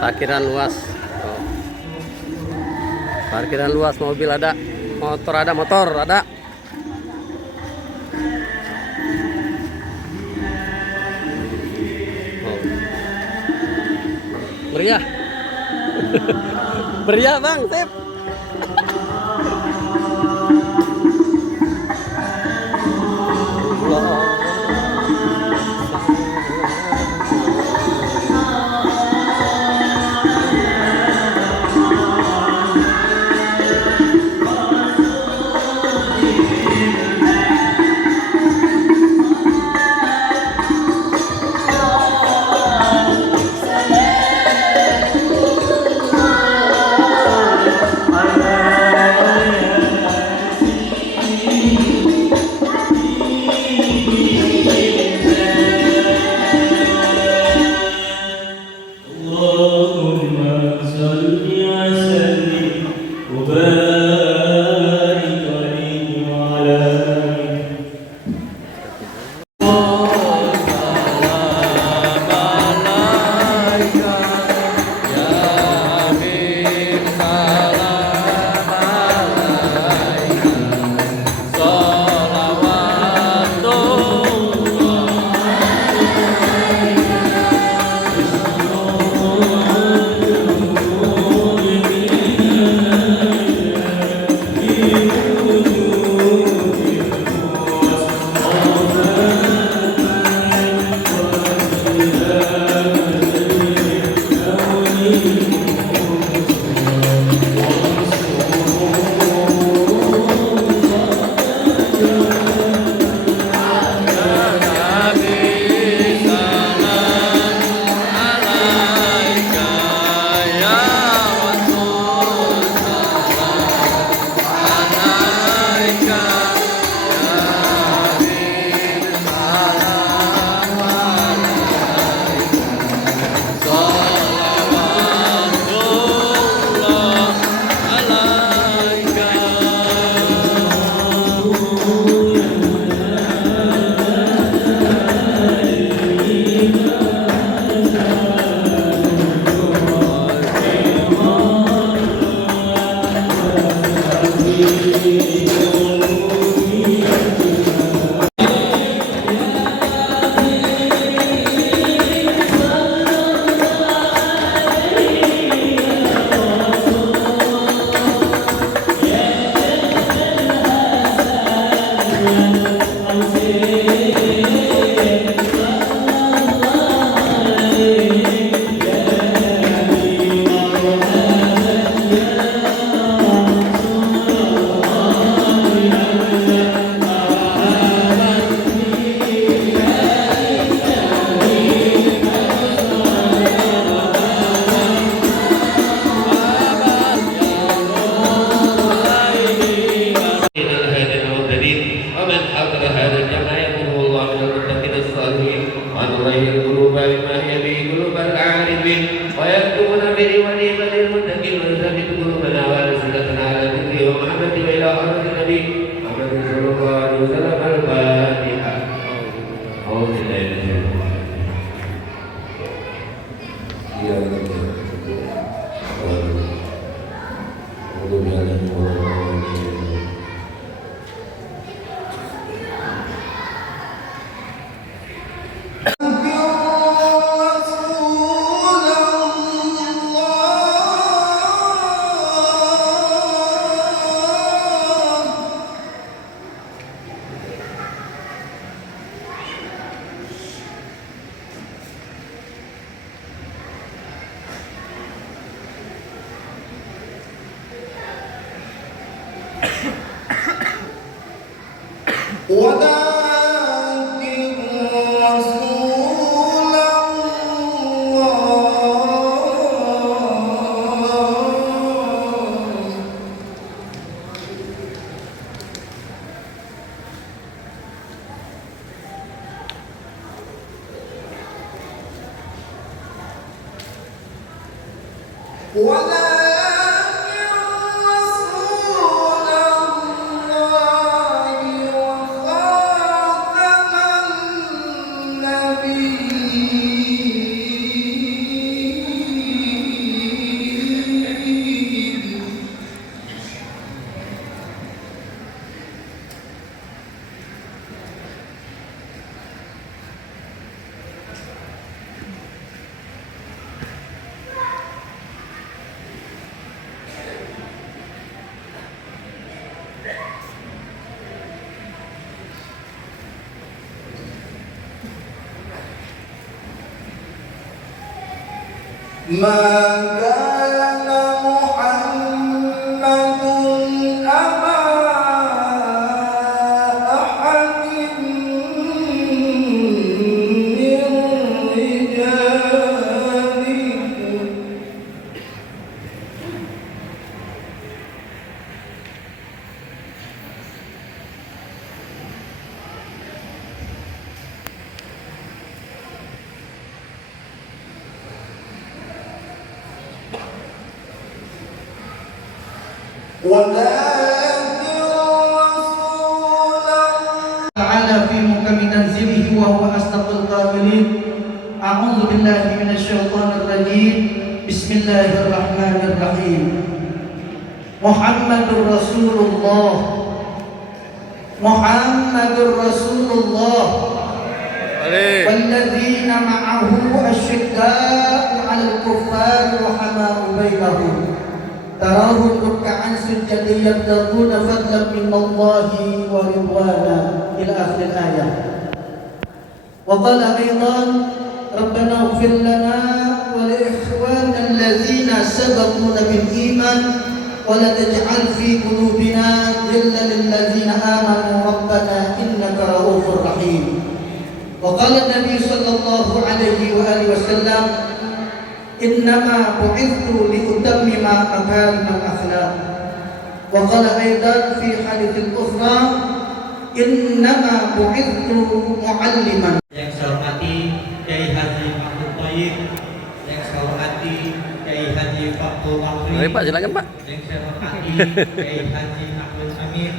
Parkiran luas. Oh. Parkiran luas, mobil ada, motor ada, motor ada. Oh. Meriah. Meriah bang, sip. ما كان محمد أبا أحد من رجالكم ولكن رسول تعالى في محكم تنزيله وهو أصدق القائلين. أعوذ بالله من الشيطان الرجيم. بسم الله الرحمن الرحيم. محمد رسول الله، محمد رسول الله والذين معه أشداء على الكفار رحماء بينهم تراهم ركعا سجدا يبتغون فضلا من الله ورضوانا إلى آخر الآية. وقال أيضا ربنا اغفر لنا ولإخواننا الذين سبقونا بالإيمان ولا تجعل في قلوبنا غلا للذين آمنوا ربنا إنك رؤوف رحيم. وقال النبي صلى الله عليه وآله وسلم إنما بعثت لأتمم مكارم الأخلاق. وقال أيضا في حديث أخرى إنما بعثت معلما. Yang saya hormati Kiai Haji Mahmud Thayyib, yang saya hormati Kiai Haji Fathul Mahfud, Mari Pak, silakan Pak. yang saya hormati Kiai Haji Ahmad Amin,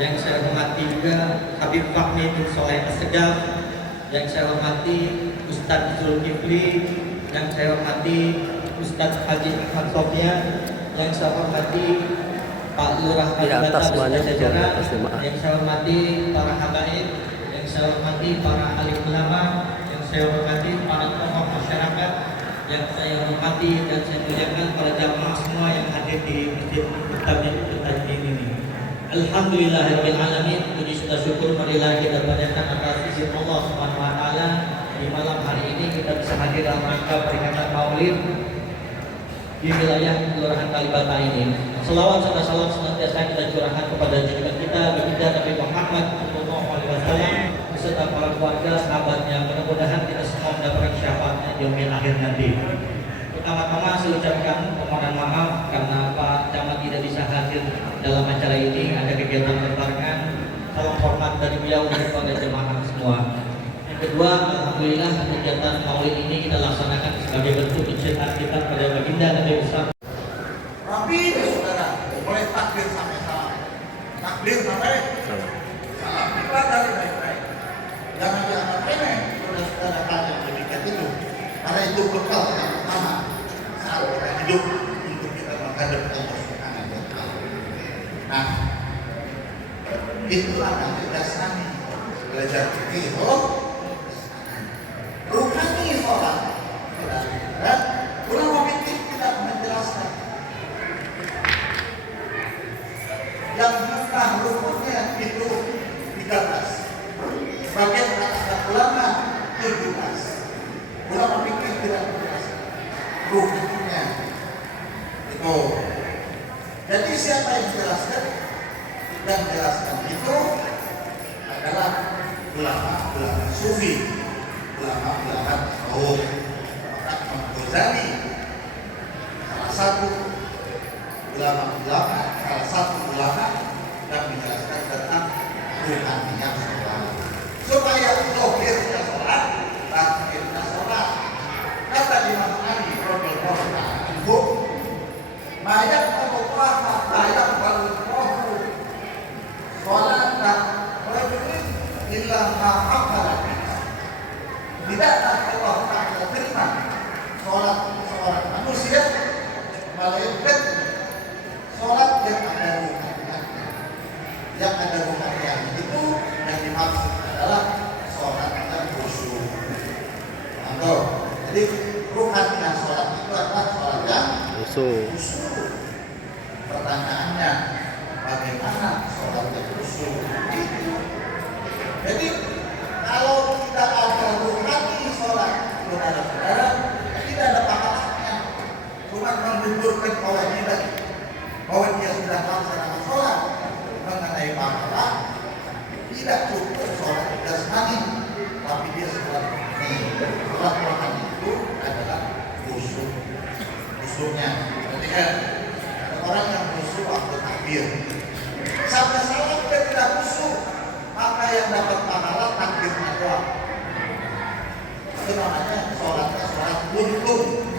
yang saya hormati juga Habib Fahmi bin Soleh As-Segaf, yang saya hormati Ustadz Zulkifli, yang saya hormati Ustadz Haji Ahmad Sofyan, yang saya hormati Pak Lurah Di atas banyak, Jajaran, di atas jemaah. yang saya hormati para habaib, yang saya hormati para alim ulama, yang saya hormati para tokoh masyarakat, yang saya hormati dan saya muliakan para jamaah semua yang hadir di masjid Tajmin ini. Alhamdulillahirabbil alamin, puji serta syukur marilah kita panjatkan atas izin Allah Subhanahu wa taala di malam hari ini kita bisa hadir dalam rangka peringatan Maulid di wilayah Kelurahan Kalibata ini. Selawat serta salam senantiasa kita curahkan kepada junjungan kita baginda Nabi Muhammad sallallahu alaihi wasallam beserta para keluarga sahabatnya. Mudah-mudahan kita semua mendapatkan syafaatnya di yaumil akhir nanti. Pertama-tama saya ucapkan permohonan maaf karena Pak Camat tidak bisa hadir dalam acara ini, ada kegiatan berbarengan. Salam hormat dari beliau kepada jemaah semua. Yang kedua, alhamdulillah kegiatan Maulid ini kita laksanakan sebagai bentuk pencintaan kita pada baginda Nabi Muhammad. Rapi deh saudara, boleh takbir sampai salam. Takbir sampai Salam. salam. Pelajari baik-baik. Jangan remeh saudara-saudara kalian demikian itu. Karena itu bekal yang pertama saat kita hidup untuk kita menghadap Allah Subhanahu wa taala. Nah, itulah yang tugas kami belajar fikih. Rukani sholat. Ulama fikih tidak menjelaskan yang bukan rukunnya itu 13. Sebagian kata ulama 17. Ulama fikih tidak menjelaskan rukunnya itu. Jadi siapa yang menjelaskan? Yang menjelaskan itu adalah ulama sufi, ulama tasawuf. Imam Ghazali salah satu ulama yang menjelaskan tentang ruhaniyat sholat. Supaya zahirnya sholat, batinnya sholat. Kata Imam Ali radhiyallahu anhu, "Mayat Allah mayat wallahu sholatan rajulin illa ma aqala." Tidaklah Allah Ta'ala terima sholat seorang manusia melainkan sholat yang ada ruhaniyatnya. Yang ada ruhaniyatnya itu yang dimaksud adalah sholat yang khusyuk. Jadi ruhaniyat sholat itu adalah sholat yang khusyuk. Pertanyaannya, bagaimana sholat yang khusyuk itu? Jadi kalau tidak ada ruhani sholat, saudara-saudara, tidak ada pahala. menunjukkan kewajiban bahwa dia sudah melaksanakan sholat mengenai pahala, tidak cukup sholat jasmani, tapi dia sholat rohani itu adalah khusyuk. Khusyuknya ketika ada orang yang khusyuk waktu takbir, sampai salat dia tidak khusyuk, maka yang dapat pahala takbirnya doang. Itu namanya sholatnya sholat buntung.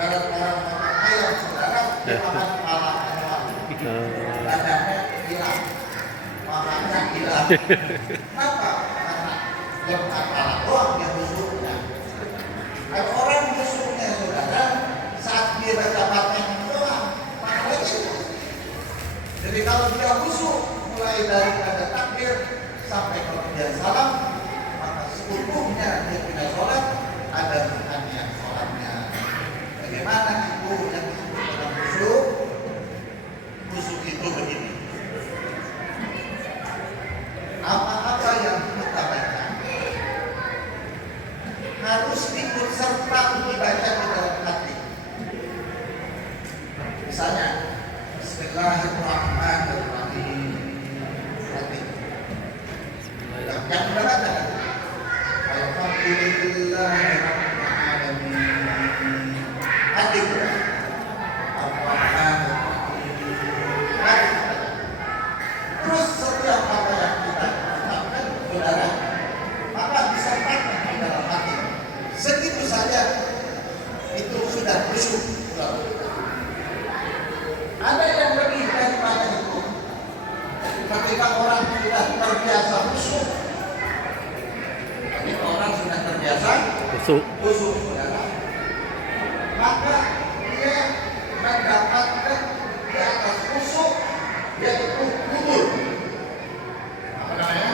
Orang kaya saudara dia akan kepala doang, badannya hilang, pahanya hilang. Kenapa? Karena yang kepala doang dia khusyuknya. Ada orang khusyuknya saudara saat dia baca Fatihah doang, pahalanya itu. Jadi kalau dia khusyuk mulai dari pada takbir sampai kemudian salam, maka seutuhnya dia punya sholat ada bukannya sholatnya. Bagaimana itu yang disebut dengan khusyuk? Khusyuk itu begini. Apa-apa yang kita baca harus ikut serta dibaca di dalam hati. Misalnya, Bismillahirrahmanirrahim. Yang sudah baca kan? Alhamdulillahirrahmanirrahim. Hati kita. Terus setiap apa yang kita ucapkan, saudara, maka disertakan di dalam hati. Segitu saja itu sudah khusyuk. Ada yang lebih daripada itu. Ketika orang sudah terbiasa khusyuk, ketika orang sudah terbiasa khusyuk, saudara, maka dia mendapatkan di atas khusyuk yaitu kudur. Apa namanya?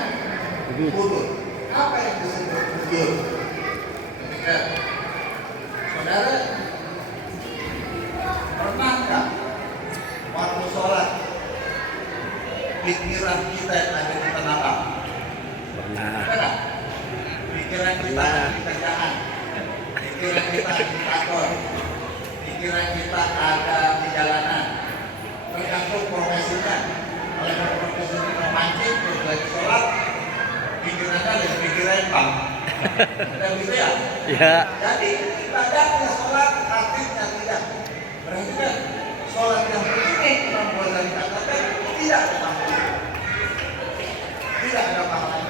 Kudur. Apa yang disebut kudur? Ketika saudara pernah nggak waktu sholat pikiran kita ada di tenabang? Pernah. Pikiran kita ada di kerjaan, pikiran kita di kantor, pikiran kita ada di jalanan. Tergantung profesinya. Kalau profesinya memancing, terus lagi sholat, pikirannya lagi pikiran bang. Dan gitu ya? Ya. Jadi ibadahnya sholat, hatinya tidak. Berarti kan sholat yang begini Imam Ghazali katakan tidak ada pahala. Tidak ada pahala.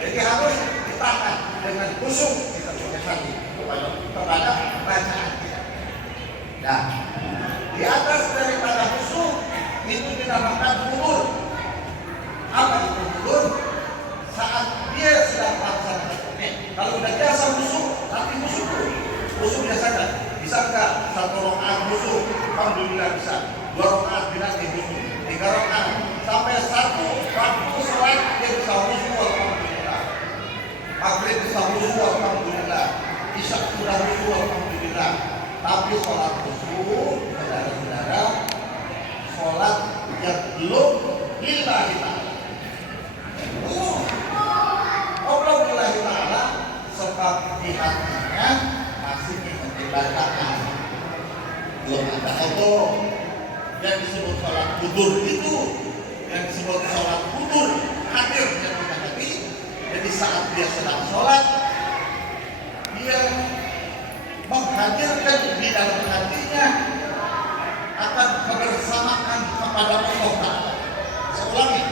Jadi harus ditahan dengan khusyuk kita punya hati kepada bacaan kita. Nah, di atas daripada khusyuk itu dinamakan kudur. Apa itu kudur? Saat dia sedang melaksanakan ini, kalau sudah biasa khusyuk, nanti khusyuk dulu. Khusyuk biasanya bisa enggak satu rakaat khusyuk? Alhamdulillah bisa. 2 rakaat binati khusyuk, 3 rakaat sampai 1 waktu sholat dia bisa khusyuk. Alhamdulillah. Maghrib bisa khusyuk. Alhamdulillah. Isya sudah khusyuk. Alhamdulillah. Tapi sholat khusyuk, saudara-saudara, sholat yang belum lillahi ta'ala. Belum lillahi ta'ala sebab di hatinya masih ingin bacaan. Belum ada Allah. Yang disebut sholat kudur itu, yang disebut sholat kudur hadir di hati. Jadi saat dia sedang sholat, dia menghadirkan di dalam hatinya akan kebersamaan kepada Allah Ta'ala. Saya ulangi,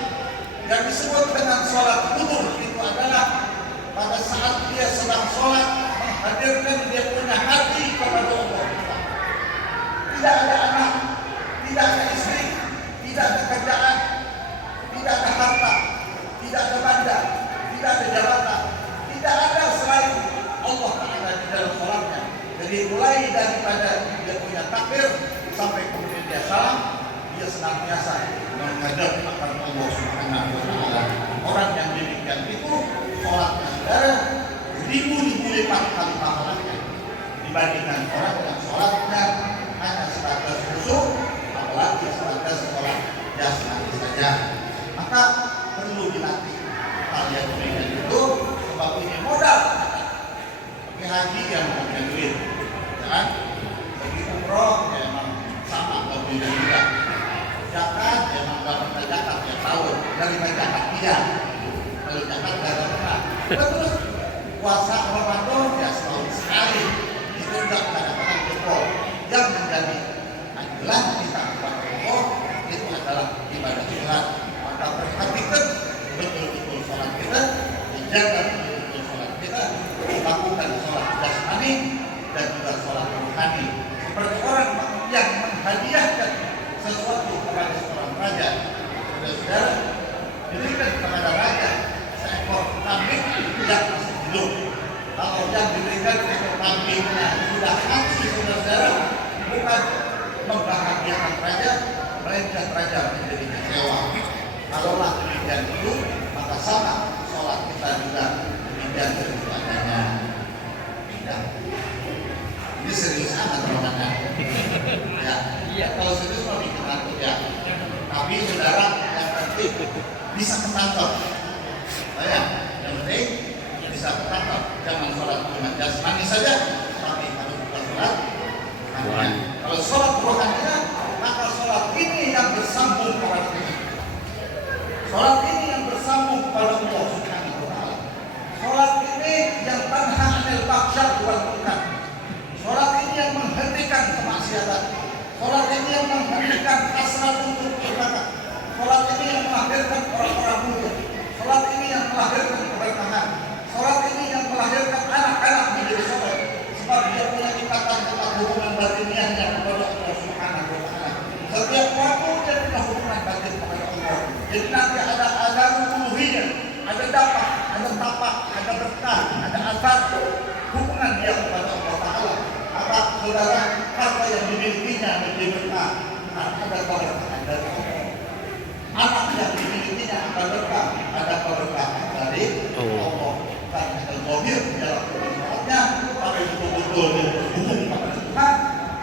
yang disebut dengan sholat kudur itu adalah pada saat dia sedang sholat menghadirkan dia punya hati kepada Allah. Tidak ada anak, tidak ada istri, tidak ada kerjaan, tidak ada harta, tidak ada benda, tidak ada jabatan, tidak ada selain Allah Ta'ala di dalam sholatnya. Jadi mulai daripada dia punya takbir sampai kemudian dia salam, dia senantiasa menghadap akan Allah Subhanahu wa Ta'ala. Orang yang demikian itu sholatnya saudara ribu-ribu lipat kali pahalanya dibandingkan orang yang sholatnya hanya sebatas khusyuk, apalagi sebatas sholat jasmani saja. Maka perlu dilatih hal yang demikian itu, sebab ini modal. Tapi haji yang punya duit, kan? pergi umroh ya emang sama lebih juga. Zakat ya emang nggak pernah zakat ya tahu dari zakat dia. Kalau zakat nggak pernah. Terus puasa Ramadan ya setahun sekali itu nggak kadang-kadang jempol. Yang menjadi anjuran kita kepada Allah itu adalah ibadah sholat. Maka perhatikan betul-betul sholat kita, dijaga betul-betul sholat kita, lakukan sholat jasmani dan juga sholat rohani. Seperti orang yang menghadiahkan sesuatu kepada seorang raja, saudara, diberikan kepada raja seekor kambing yang masih hidup. Kalau yang diberikan seekor kambingnya sudah mati, saudara, bukan membahagiakan raja, melainkan raja menjadi kecewa. Kalaulah demikian itu, maka sama sholat kita juga demikian adanya. Ini serius amat teman-teman. Ya, kalau serius mau bikin aku ya. Tapi saudara yang penting bisa ketangkep. Yang penting bisa ketangkep. Jangan sholat cuma jasmani saja, tapi harus juga sholat rohani. Kalau sholat rohaninya, maka sholat ini yang bersambung kepada Tuhan. Sholat ini yang bersambung kepada Allah Subhanahu wa Ta'ala. Sholat ini yang tanha anil fahsya wal munkar. Sholat ini yang menghentikan kemaksiatan. Sholat ini yang menghentikan hasrat untuk ibadah. Sholat ini yang melahirkan orang-orang mulia. Sholat ini yang melahirkan keberkahan. Sholat ini yang melahirkan anak-anak menjadi soleh. Sebab dia punya ikatan tentang hubungan batiniahnya kepada Allah Subhanahu wa Ta'ala. Setiap waktu dia punya hubungan batin kepada Allah. Jadi nanti ada uluhiyah, ada dapat, ada tapak, ada berkah, ada asar hubungan dia kepada Allah Ta'ala. Apa saudara, harta yang dimilikinya menjadi berkah, ada keberkahan dari Allah. Anak yang dimilikinya akan berkah, ada keberkahan dari Allah. Karena al-Ghafir dalam sholatnya, tapi betul-betul dia berhubung kepada Tuhan,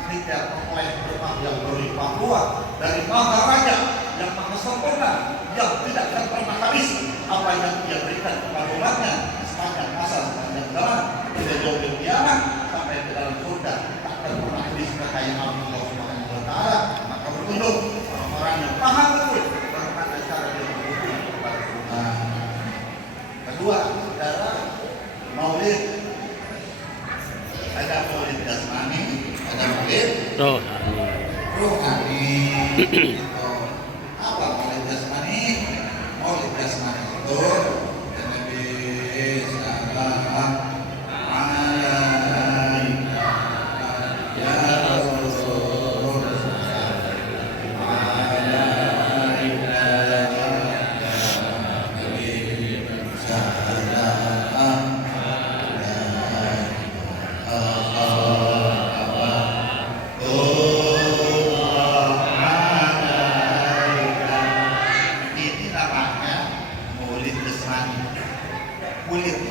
sehingga oleh berkah yang berlimpah ruah dari Maharaja yang maha sempurna, yang tidak akan pernah habis apa yang dia berikan kepada umatnya sepanjang masa, sepanjang zaman, dari yaumil qiyamah sampai ke dalam surga, tak akan pernah habis kekayaan Allah Subhanahu wa Ta'ala. Maka berundung orang-orang yang paham betul bagaimana cara dia berhubung kepada Tuhan. Kedua, saudara, maulid, ada maulid jasmani, ada maulid rohani. Apa maulid jasmani? Maulid jasmani itu Nabi sallallahu alaihi ya Rasul kulit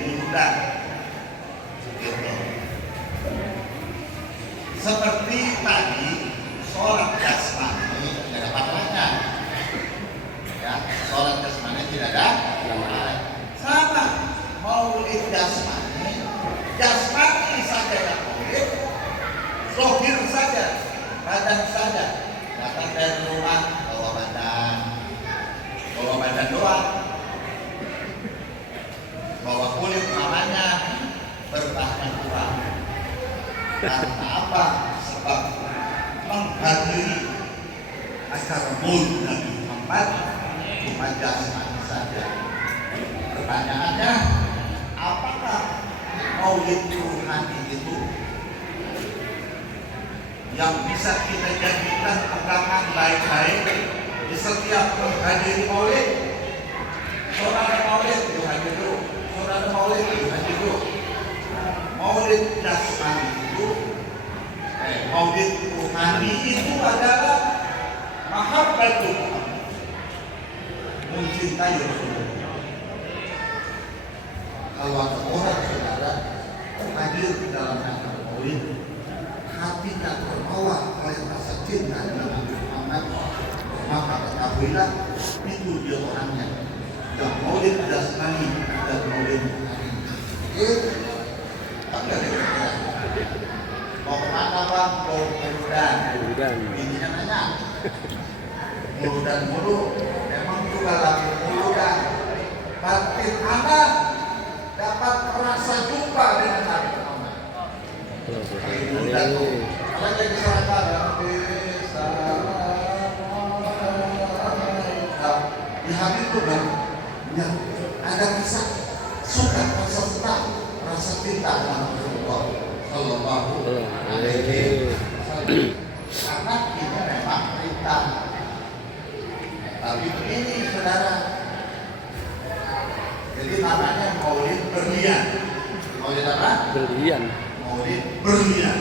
bunda gitu. Seperti tadi sholat jasmani tidak ada pahalanya ya, sholat jasmani tidak ada sama maulid jasmani saja yang maulid, zohir saja, badan saja, datang dari rumah bawa badan doang, bawa kulit namanya bertahan kurang. Karena apa? Sebab menghadiri acara maulid Nabi Muhammad cuma jasmani saja. Pertanyaannya, apakah maulid rohani itu yang bisa kita jadikan pegangan baik-baik di setiap menghadiri maulid? Saudara maulid, yuk hadir dulu. Saudara maulid, yuk hadir dulu. Maulid jasmani itu, maulid rohani itu adalah mahabbatul mencintai Rasulullah. Kalau ada orang saudara hadir di dalam acara maulid, hatinya terbawa oleh rasa cinta dengan Nabi Muhammad, maka ketahuilah itu dia orangnya. Yang maulid jasmani dan maulid rohani. Tapi ada kira-kira dan. Bininya nanya, mulu dan mulu, memang juga lagi mulu dan batin anak dapat merasa jumpa dengan Nabi Muhammad. Mulu dan mulu. Kalau jadi sahabat bisa di hati itu kan, ya, ada kisah suka, rasa senang, rasa cinta dengan Rasulullah Sallallahu Alaihi Wasallam. Karena ini memang perintah. Tapi begini saudara, jadi namanya maulid berlian. Maulid apa? Berlian. Maulid berlian.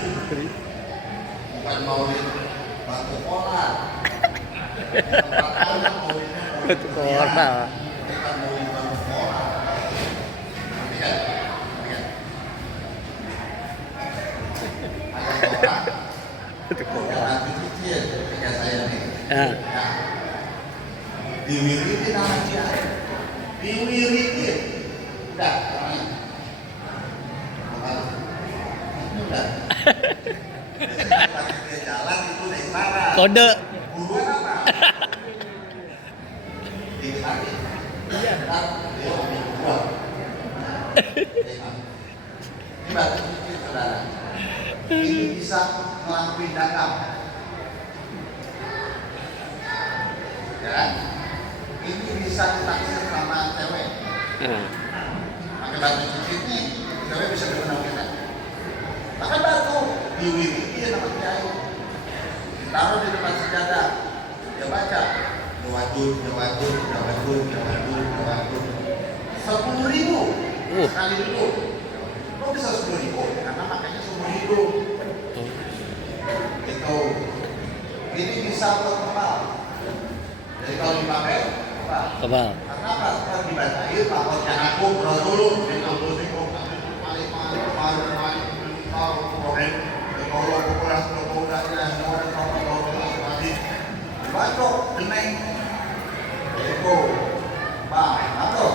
Bukan maulid batu kolar. Maulidnya Batu kolar. bukan maulid batu kolar. Lihat, lihat. Ada orang Batu kolar. yang kecil ketika saya nih. Ya. Ya. Diwiritin sama dia, diwiritin, udah, udah. Biasanya pas dia jalan itu naik marah. Kode. Buruan apa? Dikit lagi. Iya. Dia ambil buruan. Ini batu kecil saudara. Ini bisa ngelakuin dagang. Ya kan? Ini bisa ditaksir sama cewek. Pakai batu cincin ini, cewek bisa dikenal kita. Pakai batu, diwiritin sama kiai, ditaruh di depan sejadah, dia baca, jawadun, jawadun, jawadun, jawadun, jawadun. 10.000 sekali dulu. Kok bisa 10.000? Karena makanya 10.000. Itu, ini bisa buat kepal. Jadi kalau dipakai Kebal. karena apa? Setelah dibacain takutnya aku dulu dengan musikku paling dibaca geneng itu bang atau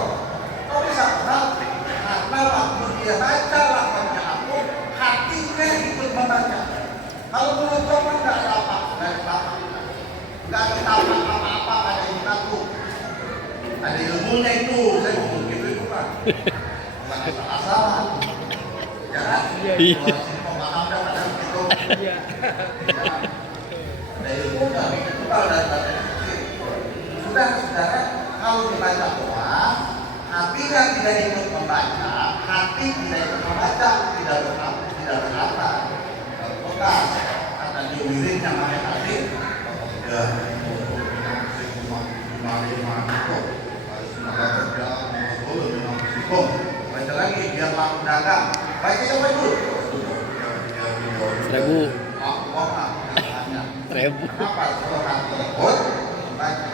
kau bisa kenal karena waktu dia baca lakonnya aku hatinya ikut membaca. Kalau menurut kau kan nggak ada apa dari apa nggak ada apa-apa ada yang aku ada ilmunya itu, saya ngomong gitu itu kan bukan asal-asalan ya kan? Kalau pemaham dan ada gitu ya ada ilmunya itu kalau dari kecil sudah saudara kalau dibaca doang hatinya tidak ikut membaca hati tidak ikut membaca tidak berkata kalau bekas karena diwiritnya pakai hati ya baca lagi biar laku dagang baca sampai dulu 1000. 1000. kenapa orang ikut baca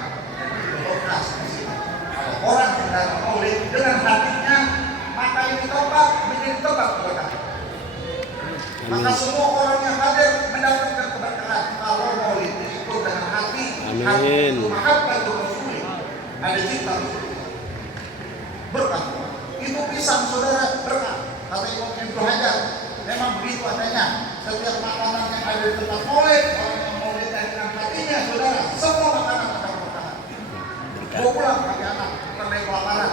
bekas di sini kalau orang sedang maulid dengan hatinya maka ini tobat menjadi tobat keberkahan maka semua orang yang hadir mendapatkan keberkahan kalau maulid itu dengan hati hati itu mahabbatul rasul ada cinta berkah itu pisang saudara berkah kata Imam Ibnu Hajar memang begitu adanya setiap makanan yang ada di tempat maulid orang yang maulid dengan hatinya saudara semua makanan akan berkah bawa pulang bagi anak bukan naik kelaparan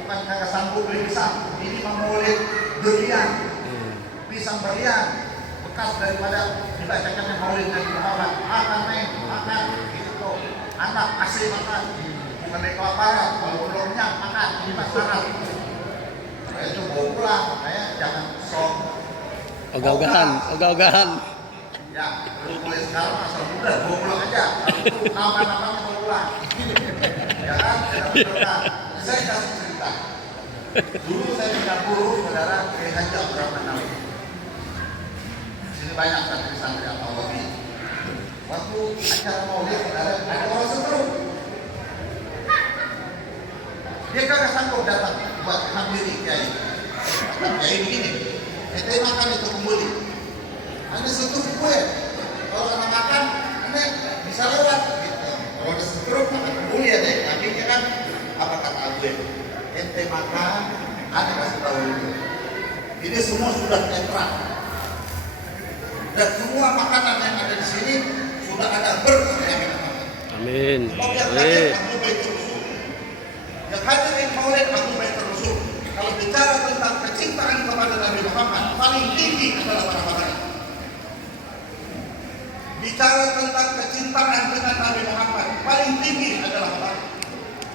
bukan kagak sanggup beli pisang ini maulid berlian pisang berlian bekas daripada dibacakannya maulid Nabi Muhammad makan makan gitu anak asli makan bukan dari kelaparan kalau belumnya makan ini masalah saya itu bawa pulang makanya jangan sok Ogah-ogahan. ya mulai sekarang asal muda bawa pulang aja kalau nama-namanya bawa pulang ya kan saya kasih cerita dulu saya di Singapura saudara ke Haji Abdurrahman Nawawi sini banyak santri-santri Al-Nawawi waktu acara maulid saudara ada orang setruk dia kagak sanggup datang buat hampiri kiai begini kita makan itu kembali ada setruk kue kalau kena makan ini bisa lewat gitu kalau ada setruk makan kembali ya deh akhirnya kan apa kata gue ente makan ada kasih tahu ini semua sudah netral dan semua makanan yang ada di sini sudah ada berkah yang kita dapat. Amin. Sebab yang hadir Ahlu Baitur Rasul, yang hadir di Maulid Ahlu Baitur Rasul. Kalau bicara tentang kecintaan kepada Nabi Muhammad, paling tinggi adalah para habaib. Bicara tentang kecintaan dengan Nabi Muhammad, paling tinggi adalah habaib.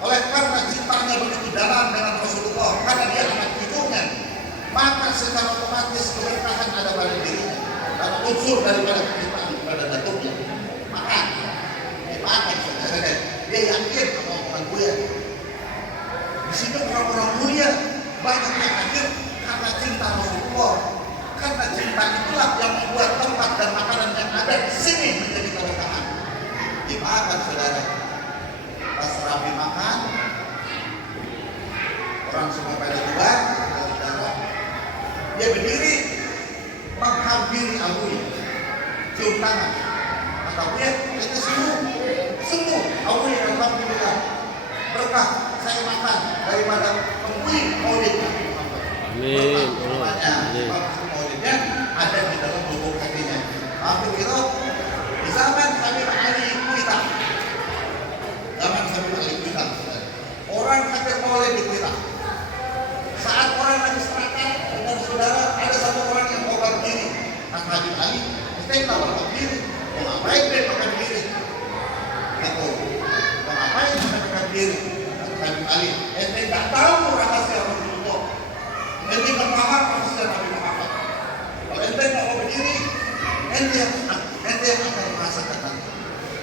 Oleh karena cintanya begitu dalam dengan Rasulullah, karena dia anak cucunya, maka secara otomatis keberkahan ada pada dirinya. Karena unsur daripada kecintaan kepada datuknya, maka dimakan saudara. Dia yakin sama orang mulia. Di sini orang-orang mulia banyak yang hadir karena cinta Rasulullah. Karena cinta itulah yang membuat tempat dan makanan yang ada di sini menjadi keberkahan. Dimakan saudara. Pas Rabi makan, orang semua pada luar, saudara. Dia berdiri menghampiri Abuya, cium tangan. Kata Abuya, kita semua Abuya alhamdulillah berkah saya makan daripada pembui maulid. Amin. Maulidnya ada di dalam lubuk hatinya. Akhir itu di zaman Habib Ali Kuita, orang hadir maulid di Kuita. Saat orang lagi sepakat dengan saudara, ada satu orang yang mau berdiri. Kata Habib Ali, kita tak berdiri. Mau ngapain dia makan diri? Gitu. Mau ngapain dia makan diri? Kata Habib Ali, ente tak tahu rahasia Rasulullah. Ente tak paham rahasia Nabi Muhammad. Kalau ente tak mau berdiri, ente yang akan merasakan nanti.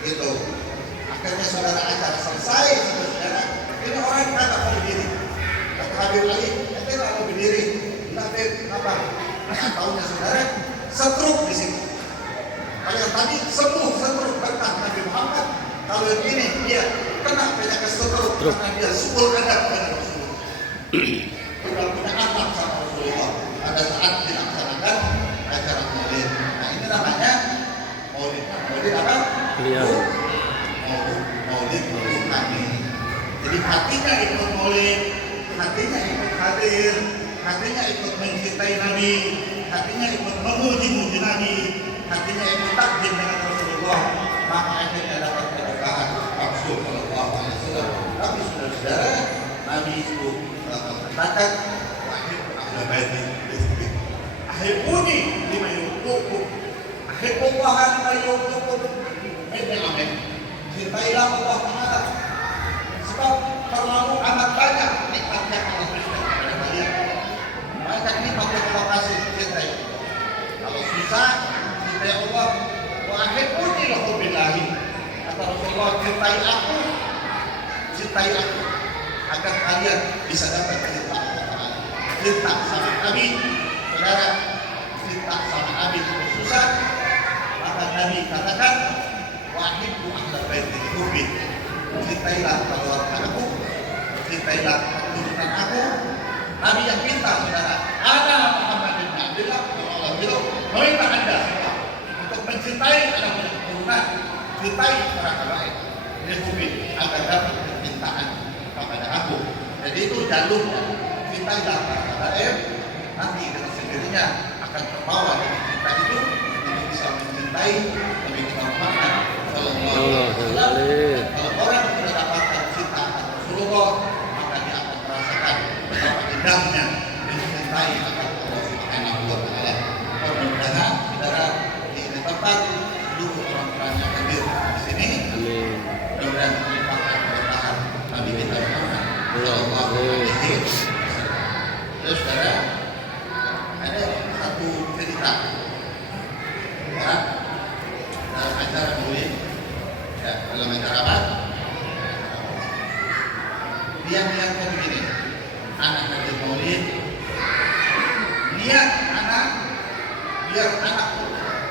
Gitu. Akhirnya saudara acara selesai, saudara. Ini orang tak mau berdiri. Kata Habib Ali, ente tak mau berdiri. Tapi apa? Nggak tahunya saudara, setruk di sini. Kalau yang tadi sembuh setruk berkah Nabi Muhammad. Kalau yang ini dia kena penyakit setruk karena dia subul adab dengan Rasulullah. Sudah punya akhlak sama Rasulullah. Pada saat dilaksanakan acara maulid. Nah ini namanya maulid. Maulid apa? Iya. Maulid Nabi. Jadi hatinya ikut maulid, hatinya ikut hadir, hatinya ikut mencintai Nabi, hatinya ikut memuji-muji Nabi, hatinya ikut takdim dengan Rasulullah, maka akhirnya dapat keberkahan Rasul Sallallahu Alaihi Wasallam. Tapi saudara-saudara, Nabi itu katakan, wahid ahli baiti rizqi, ahibuni lima yutukum, ahibullahan lima yutukum. Amin. Cintailah Allah Taala. Sebab terlalu amat banyak nikmatnya Allah berikan kepada kalian. Banyak nikmat yang Allah kasih, cintai. Kalau susah, cintai Allah. Wa ahibbuni lahu billahi. Kata Rasulullah, cintai aku agar kalian bisa dapat cinta Allah Taala. Cinta sama Nabi, saudara, cinta sama Nabi itu susah. Maka Nabi katakan, wa ahibbu ahla baiti hubbi. Cintailah keluarga aku, cintailah keturunan aku. Nabi yang minta saudara, ana Muhammad bin Abdullah, Allah bilang, meminta anda semua untuk mencintai anak keturunan, cintai para habaib, dihubi agar dapat kecintaan kepada aku. Jadi itu jalurnya, cintailah para habaib, nanti dengan sendirinya akan terbawa dengan cinta itu untuk bisa mencintai Nabi Muhammad Sallallahu Alaihi Wasallam. Kalau orang sudah dapatkan cinta Rasulullah, maka dia akan merasakan betapa indahnya mencintai akan Allah Subhanahu wa Ta'ala. Mudah-mudahan saudara di tempat seluruh orang-orang yang hadir di sini, mudah-mudahan melimpahkan keberkahan Nabi kita Muhammad Sallallahu Alaihi Wasallam. Terus saudara, ada satu cerita ya, dalam acara maulid. Dalam acara apa? Niat-niatnya begini, anak hadir maulid, niat anak biar anak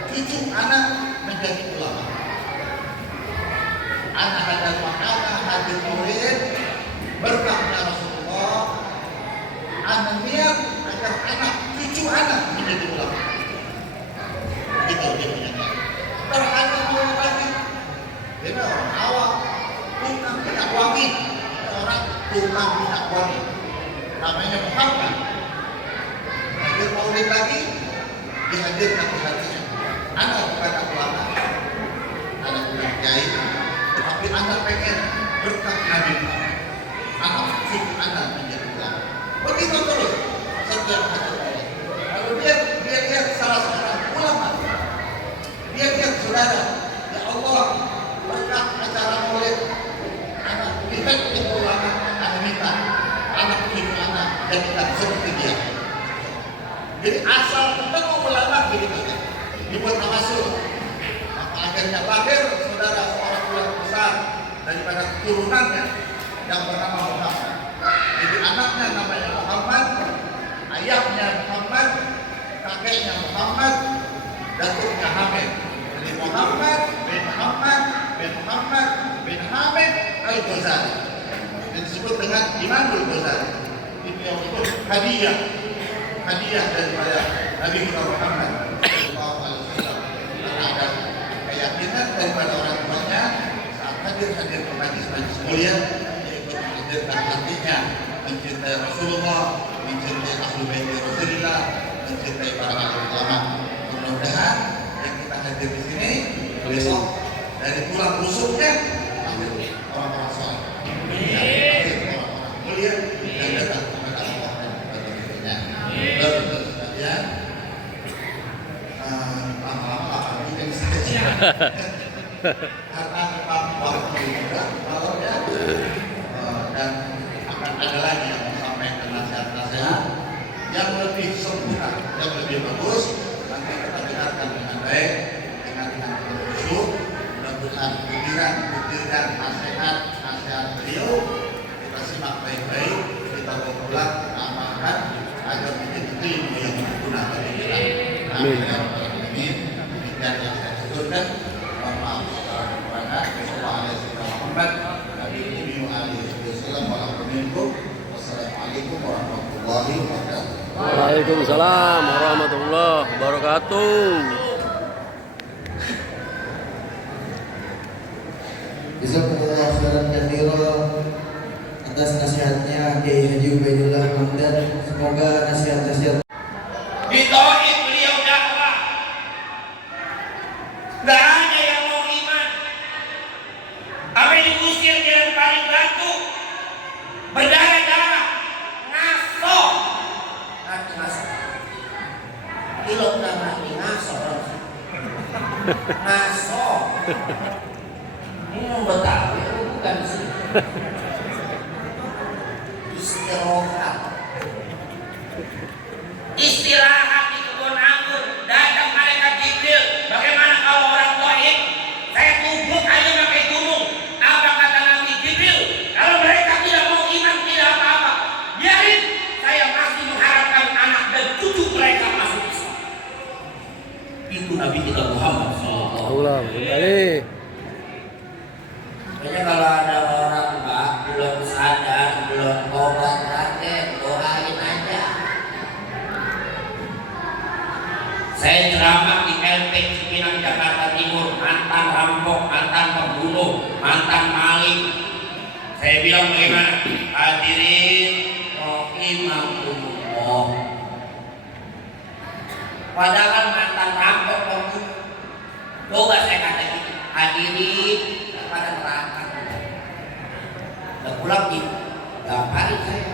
cucu anak menjadi ulama. Anak hadir maulid berkahnya Rasulullah. Anak niat agar anak cucu anak menjadi ulama. Itu dia punya niat. Terhadap orang lagi. Dia orang awam, tukang minyak wangi, orang tukang minyak wangi, namanya Muhammad. Hadir maulid lagi, dihadirkan di hatinya. Anak bukan ulama, anak kiai, tapi anak pengen berkat Nabi Muhammad. Anak cucu anak menjadi ulama. Begitu terus setiap hari. Kalau dia lihat salah seorang ulama, dia lihat saudara, ya Allah, berkat acara maulid anak lihat itu ulama, anak minta, anak cucu anak jadikan seperti dia. Jadi asal ketemu ulama begitu kan, dibuat nama suruh. Maka akhirnya lahir saudara seorang ulama besar daripada turunannya yang bernama Muhammad. Jadi anaknya namanya Muhammad, ayahnya Muhammad, kakeknya Muhammad, datuknya Hamid. Jadi Muhammad bin Muhammad bin Muhammad bin Hamid Al-Ghazali. Yang disebut dengan Imamul Ghazali. Ini yang itu hadiah daripada Nabi Muhammad sallallahu alaihi wasallam. Karena ada keyakinan daripada orang tuanya saat hadir ke majlis mulia, yaitu menghadirkan hatinya mencintai Rasulullah, mencintai Ahlul Bait Rasulullah, mencintai para ulama. Mudah-mudahan yang kita hadir di sini besok dari tulang rusuknya hadir orang-orang saleh, orang-orang mulia yang datang kepada Allah dan kepada dirinya. Betul sekalian. Lama-lama ini saja. Karena memang waktu juga malamnya dan akan ada lagi yang menyampaikan nasihat-nasihat yang lebih sempurna, yang lebih bagus. Nanti kita dengarkan dengan baik, dengan khusyuk. Mudah-mudahan butiran nasihat beliau kita simak baik-baik, kita pulang, kita amalkan agar menjadi ilmu yang berguna bagi kita. Amin. Demikian yang saya sebutkan. Mohon maaf secara kepada Muhammad Nabi Wassalamualaikum warahmatullahi wabarakatuh. Waalaikumsalam warahmatullahi wabarakatuh. Jazakumullah khairan katsiran atas nasihatnya Kiai Haji Ubaidillah Hamdan. Semoga nasihat-nasihat Ditauhid beliau dakwah. Gak ada yang mau iman. Apa yang diusir jalan paling batu, berdarah-darah, ngaso. Ngaso. Kilo nama ini ngaso. Ngaso. Ini Betawi bukan sih. Istirahat di kebun anggur. Datang malaikat Jibril. Bagaimana kalau orang tauhid? Saya tubruk aja pakai gunung. Apa kata Nabi Jibril? Kalau mereka tidak mau iman, tidak apa-apa. Biarin, saya masih mengharapkan anak dan cucu mereka masuk Islam. Itu Nabi kita Muhammad sallallahu Allah kembali. Kayaknya kalau ada orang Mbak belum sadar, belum tobat lagi, doain aja. Saya ceramah di LP Cipinang Jakarta Timur, mantan rampok, mantan pembunuh, mantan maling. Saya bilang bagaimana? Hadirin rahimakumullah. Padahal mantan rampok, pembunuh. Coba saya kata gitu, hadirin pada neraka. Udah pulang di gamparin saya.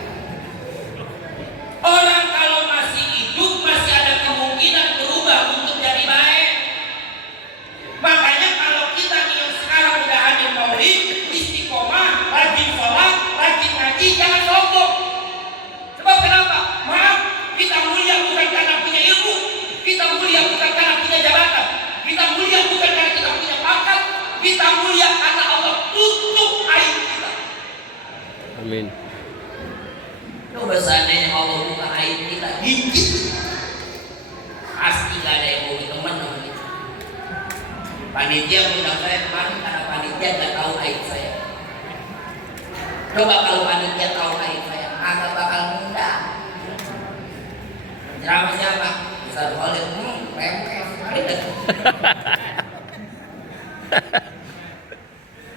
Orang kalau masih hidup masih ada kemungkinan berubah untuk jadi baik. Makanya kalau kita nih yang sekarang udah hadir maulid, istiqomah, rajin sholat, rajin ngaji, jangan sombong. Sebab kenapa? Maaf, kita mulia bukan karena punya ilmu, kita mulia bukan karena punya jabatan, kita mulia bukan karena kita punya pangkat, kita mulia karena Allah tutup aib kita. Amin. Coba seandainya Allah buka aib kita dikit, pasti gak ada yang mau teman sama kita. Panitia undang saya kemarin karena panitia gak tahu aib saya. Coba kalau panitia tahu aib saya, agak bakal ngundang. Ceramah siapa? Ustaz Khalid. Remeh sekali.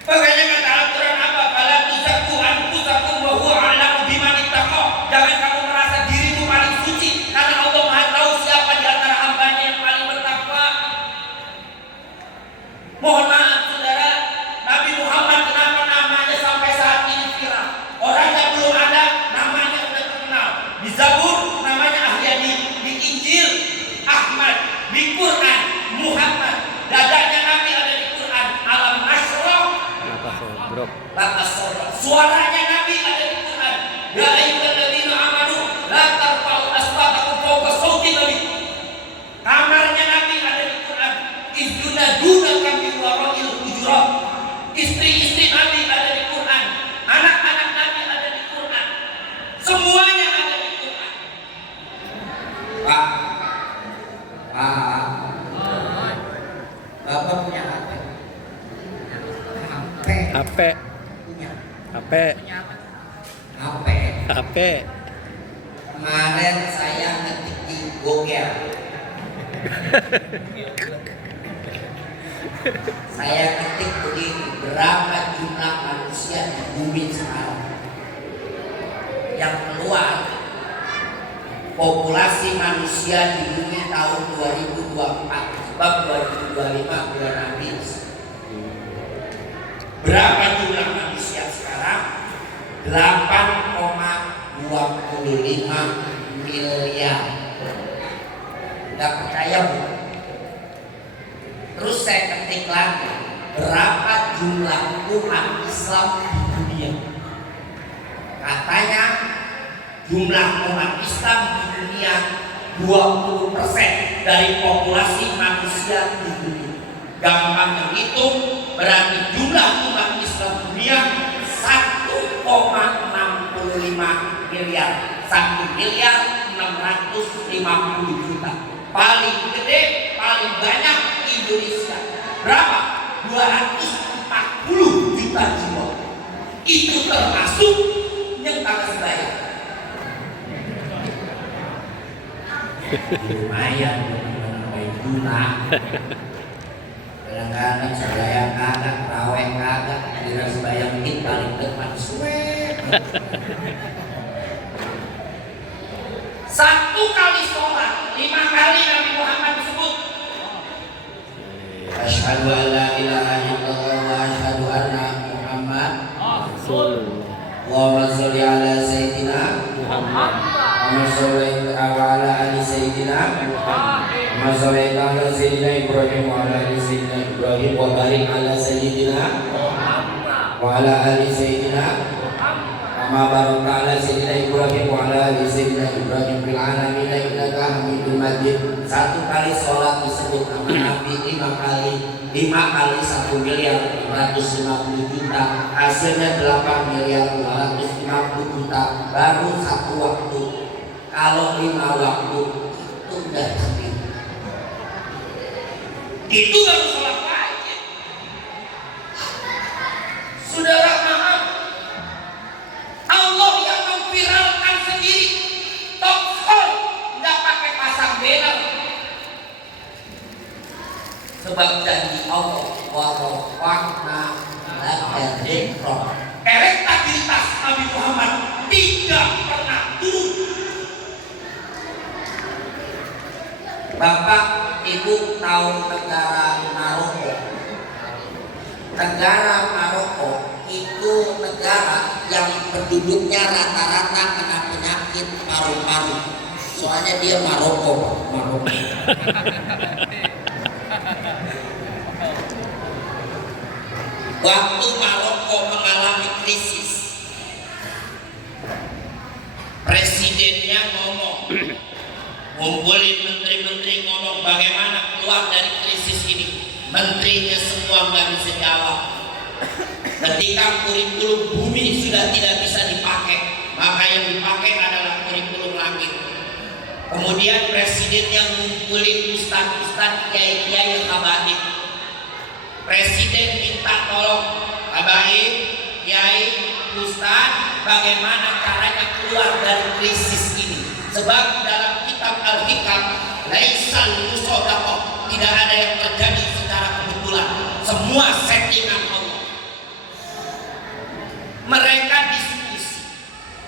Makanya kata Al-Quran apa? Fala tuzakku anfusakum wa huwa a'lamu biman ittaqa. Jangan kamu merasa dirimu paling suci, karena Allah Maha tahu siapa di antara hambanya yang paling bertakwa. Mohon maaf saudara, Pak, Bapak punya HP? HP. Punya. HP. HP. HP. Kemarin saya ngetik di Google. Saya ketik begini, berapa jumlah manusia di bumi sekarang? Yang keluar populasi manusia di bumi tahun 2024, sebab 2025 bulan habis. Berapa jumlah manusia sekarang? 8,25 miliar. Nggak percaya bu? Terus saya ketik lagi, berapa jumlah umat Islam di dunia? Katanya jumlah umat Islam di dunia 20% dari populasi manusia di dunia. Gampang menghitung, berarti jumlah umat Islam dunia 1,65 miliar. 1 miliar 650 juta. Paling gede, paling banyak Indonesia. Berapa? 240 juta jiwa. Itu termasuk yang kagak sebaya. Lumayan menambah guna. Kadang-kadang sebaya kagak, raweh kagak, kira sebaya mungkin paling depan suwe. Satu kali sholat 5 kali Nabi Muhammad disebut. Asyhadu an la ilaha illallah wa asyhadu anna Muhammad Allahumma sholli ala sayyidina Muhammad wa sholli ala ali sayyidina Muhammad wa sholli ala sayyidina Ibrahim wa ala ali sayyidina Ibrahim wa barik ala sayyidina Muhammad wa ala ali sayyidina Kama barakta ala sayyidina Ibrahim wa ala ali sayyidina Ibrahim fil alamin innaka Hamidum Majid. Satu kali sholat disebut nama Nabi 5 kali. 5 kali 1 miliar 250 juta. Hasilnya 8 miliar 250 juta. Baru satu waktu. Kalau 5 waktu itu udah cukup. Itu baru sholat wajib. Saudara maaf, Allah yang memviralkan sendiri top score, nggak pakai pasang banner. Sebab janji Allah warahmatna lakal dzikra. Elektabilitas Nabi Muhammad tidak pernah turun. Bapak Ibu tahu negara Maroko? Negara Maroko itu negara yang penduduknya rata-rata kena penyakit paru-paru. Soalnya dia Maroko. Waktu Maroko mengalami krisis, presidennya ngomong, ngumpulin menteri-menteri ngomong bagaimana keluar dari krisis ini. Menterinya semua nggak bisa jawab. Ketika kurikulum bumi sudah tidak bisa dipakai, maka yang dipakai adalah kurikulum langit. Kemudian presidennya ngumpulin ustadz-ustadz, kiai-kiai, habaib. Presiden minta tolong habaib, kiai, ustadz, bagaimana caranya keluar dari krisis ini. Sebab dalam kitab Al-Hikam, laisal musodaqah, tidak ada yang terjadi secara kebetulan. Semua settingan Allah. Mereka diskusi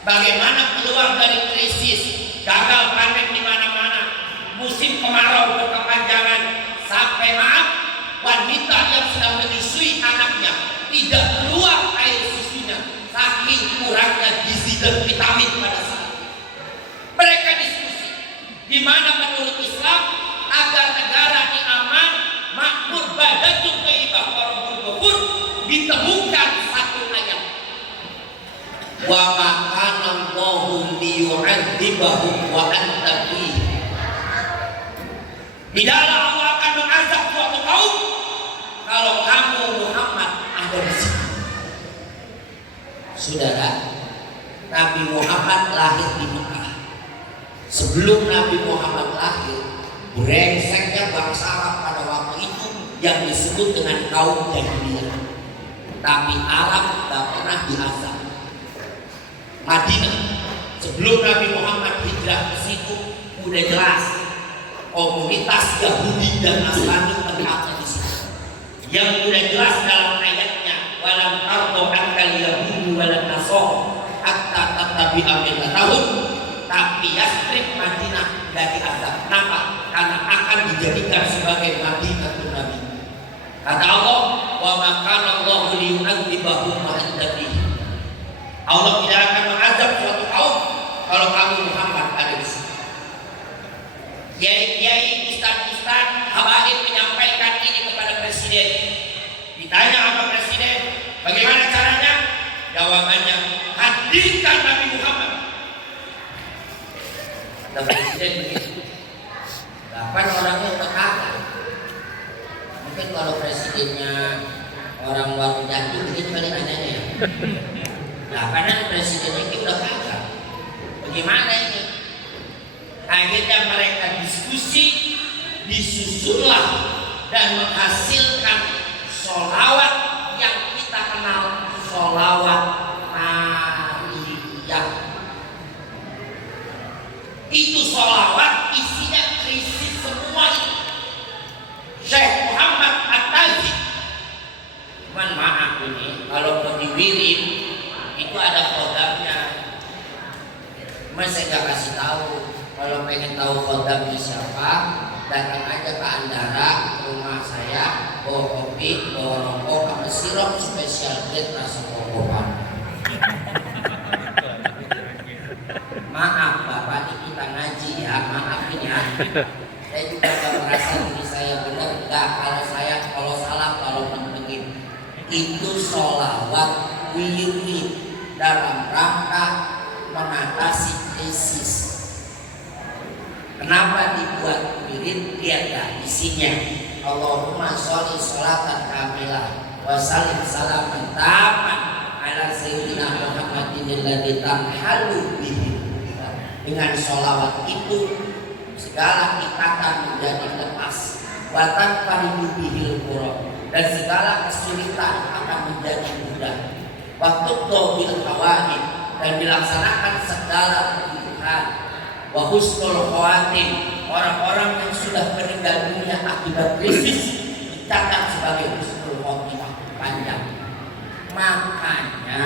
bagaimana keluar dari krisis, gagal panen di mana-mana, musim kemarau berkepanjangan, sampai maaf wanita yang sedang menyusui anaknya tidak keluar air susunya saking kurangnya gizi dan vitamin pada saat itu. Mereka diskusi di mana menurut Islam agar negara ini aman, makmur, badatun thayyibah wa rabbul ghafur, ditemukan satu ayat. Wa ma kana Allahu liyu'adzibahum wa anta fihim. Tidaklah Allah akan mengazab suatu kaum kalau kamu Muhammad ada di situ. Saudara, Nabi Muhammad lahir di Mekah. Sebelum Nabi Muhammad lahir, brengseknya bangsa Arab pada waktu itu yang disebut dengan kaum jahiliyah. Tapi Arab tidak pernah diazab. Madinah sebelum Nabi Muhammad hijrah ke situ udah jelas komunitas Yahudi dan Nasrani tempatnya di situ. Yang udah jelas dalam ayatnya, walam tardo ankal Yahudi walam nasor hatta tattabi'a millatahum. Tapi Yastrib Madinah dari azab. Kenapa? Karena akan dijadikan sebagai Madinah Nabi. Kata Allah, wa ma kana Allahu liyu'adzibahum wa anta fihim. Allah tidak akan mengazab suatu kaum kalau kamu Muhammad ada di sini. Kiai-kiai, ustaz-ustaz, habaib menyampaikan ini kepada presiden. Ditanya sama presiden, bagaimana caranya? Jawabannya, hadirkan Nabi Muhammad. Kata presiden begitu. Kapan orangnya udah kagak? Mungkin kalau presidennya orang warung jati begitu kali nanyanya ya. Nah, karena presiden ini udah kagak. Bagaimana ini? Akhirnya mereka diskusi, disusunlah dan menghasilkan sholawat yang kita kenal sholawat Nariyah. Itu sholawat isinya krisis semua itu. Syekh Muhammad At-Tazi. Cuman maaf ini kalau mau diwirid itu ada kodamnya. Cuma saya nggak kasih tahu. Kalau pengen tahu kodamnya siapa, datang aja ke Andara, ke rumah saya, bawa kopi, bawa rokok, sama sirup spesial grade rasa kokohan. Maaf Bapak, ini kita ngaji ya, maafin ya. Saya juga nggak merasa diri saya benar, nggak. Kalau salah, kalau menengin. Itu sholawat wirid dalam rangka mengatasi krisis. Kenapa dibuat wirid? Lihat ya isinya. Allahumma sholli sholatan kamilah wa sallim salaman taman ala sayyidina Muhammadin alladzi tamhalu bihi. Dengan sholawat itu segala ikatan menjadi lepas, watan paridu bihil qura, dan segala kesulitan akan menjadi mudah. Waktu dobil hawadith, dan dilaksanakan segala kebutuhan. Wa husnul khawatim, orang-orang yang sudah meninggal dunia akibat krisis dicatat sebagai husnul khotimah, panjang. Makanya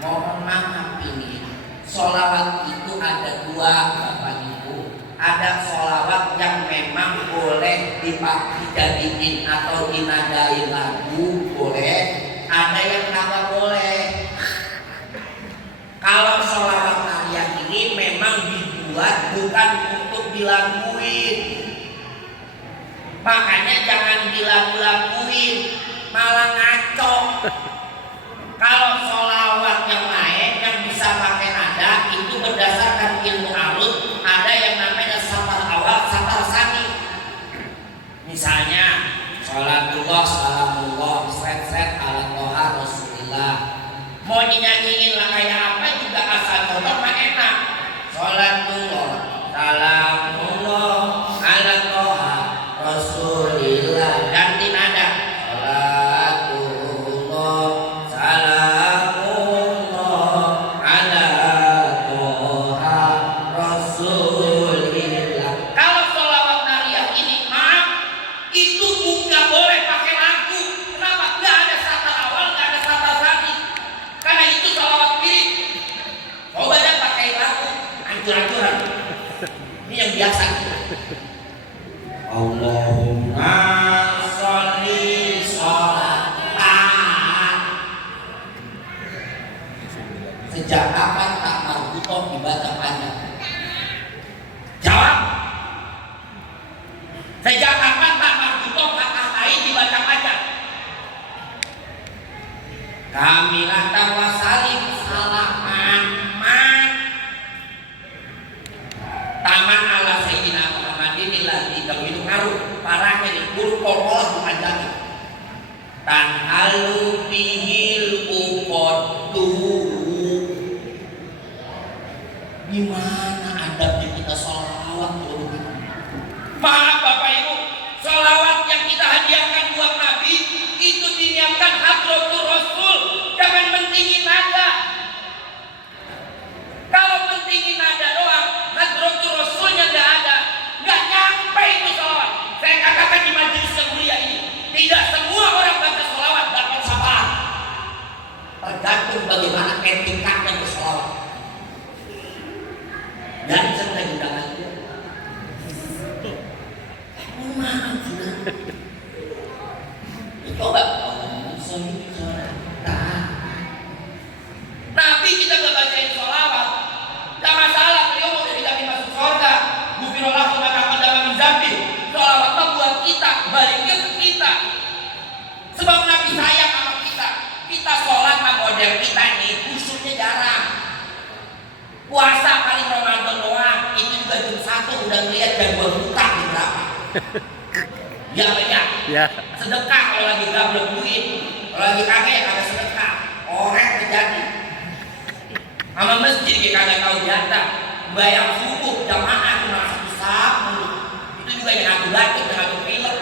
mohon maaf ini sholawat itu ada dua Bapak Ibu. Ada sholawat yang memang boleh dijadiin atau dinadai lagu, boleh. Ada yang kagak boleh. Kalau sholawat Nariyah ini memang dibuat bukan untuk dilaguin. Makanya jangan dilagu-laguin, malah ngaco. Kalau sholawat yang lain yang bisa pakai nada itu berdasarkan ilmu arut, ada yang namanya satar awal, satar sani. Misalnya sholatullah, salamullah, sret ala toha rasulillah. Mau dinyanyiin lah kayak apa juga asal contoh mah enak. Sholatullah, salamullah, ala toha rasulillah. Ganti nada. Biasa. Allahumma sholli sholatan. Sejak kapan tak marbutoh dibaca panjang? Jawab. Sejak kapan tak marbutoh kata lain dibaca panjang? Kamilah tawasalim salaman man. Taman ala sayyidina Muhammadin alladzi tawilu ngaruh parahnya di guru kolkolah bukan lagi. Tanhalu bihil uqaddu. Gimana adabnya kita sholat? kita hadiahkan buat Nabi itu diniatkan hadratul Rasul, jangan mentingin nada. Kalau mentingin nada doang, hadratul Rasulnya nggak ada, nggak nyampe itu sholawat. Saya katakan di majelis yang mulia ini, tidak semua orang baca sholawat dapat syafaat. Tergantung bagaimana etikanya bersolawat. Dan serta undangan itu. Maaf sudah. Coba Nabi kita gak bacain sholawat, gak masalah. Beliau mau dijamin masuk surga. Gufirullah subhanahu dalam zambi. Sholawat buat kita, baliknya ke kita. Sebab Nabi sayang sama kita. Kita sholat sama model kita ini khusyuknya jarang. Puasa paling Ramadan doang. Itu juga jam 1 udah ngeliat jam 2 buka di berapa. Ya banyak. Ya. Sedekah kalau lagi gablek duit, kalau lagi kagak ada sedekah. Orek terjadi. Sama masjid kita kagak tahu jatah. Bayar subuh jamaah cuma satu saat. Itu juga yang aku batuk dan aku film.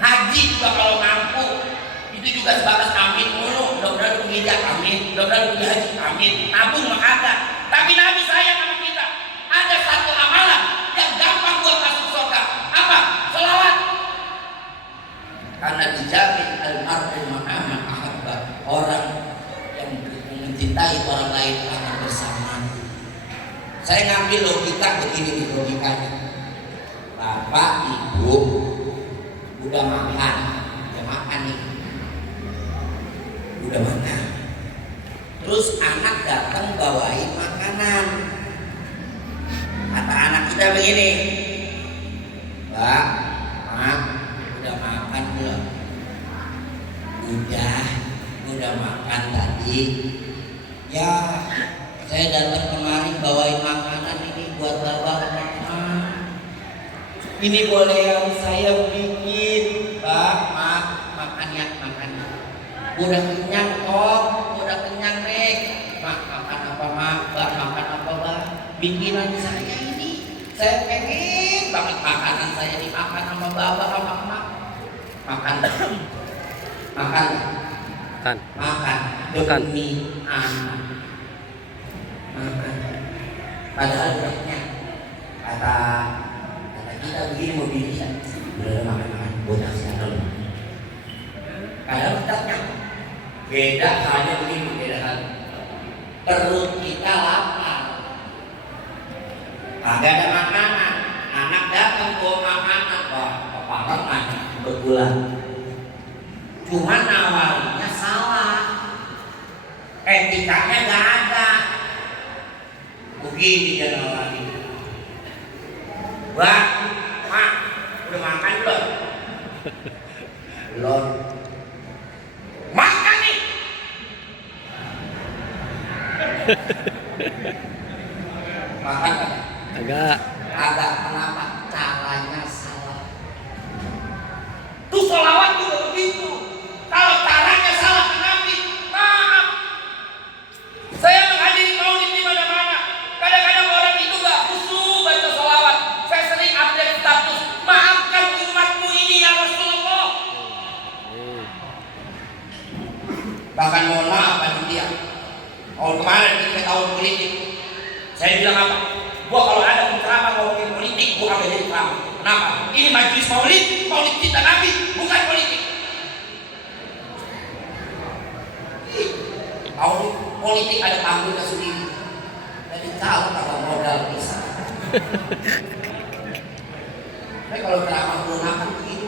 Haji juga kalau mampu itu juga sebatas amin mulu. Mudah-mudahan menginjak amin, mudah-mudahan punya haji amin. Nabung mah kagak. Tapi Nabi sayang sama kita. Ada satu amalan yang gampang buat masuk surga. Apa? Selawat. Karena dijamin al-mar'u ma'aman ahabba, orang yang mencintai orang lain akan bersama. Saya ngambil logika begini nih logikanya. Bapak, ibu udah makan, nih. Udah makan. Terus anak datang bawain makanan. Kata anak kita begini, Mbak, Mak, udah makan belum? Udah makan tadi. Ya, saya datang kemari bawain makanan ini buat Bapak makan. Ini boleh yang saya bikin, Mbak, Mak, makan ya, makan. Udah kenyang kok, udah kenyang Nek. Mak, makan apa Mak? Mbak, makan apa Mbak? Bikinan saya ini. Saya pengen banget makanan saya dimakan sama Bapak sama Mak. Makan. Demi anak. Makan. Padahal udah kenyang. Kata kita begini mau bikin. Udah makan. Bodoh siapa lu? Kadang kita kenyang. Beda halnya begini, beda hal. Perut kita lapar. Kagak ada makanan. Anak datang bawa makanan. Wah, apa kan berbulan. Cuma nawarinnya salah. Etikanya gak ada. Begini dia nawarin. Mbak, Mak, udah makan belum? Belum. Makan nih. Makan kan? Agak kenapa? Caranya salah. Tuh sholawat juga begitu. Kalau caranya salah ke Nabi, maaf. Saya menghadiri maulid di mana-mana. Kadang-kadang orang itu gak khusyuk baca sholawat. Saya sering update status. Maafkan umatmu ini ya Rasulullah. Bahkan mohon maaf panitia. Tahun kemarin kita tahun politik. Saya bilang apa? Gua kalau ada penceramah ngomongin politik, gua akan jadi ceramah. Kenapa? Ini majelis maulid cinta Nabi, bukan politik. Tahun politik ada panggungnya sendiri. Jadi calon kalau modal bisa. Tapi kalau ceramah gunakan begitu.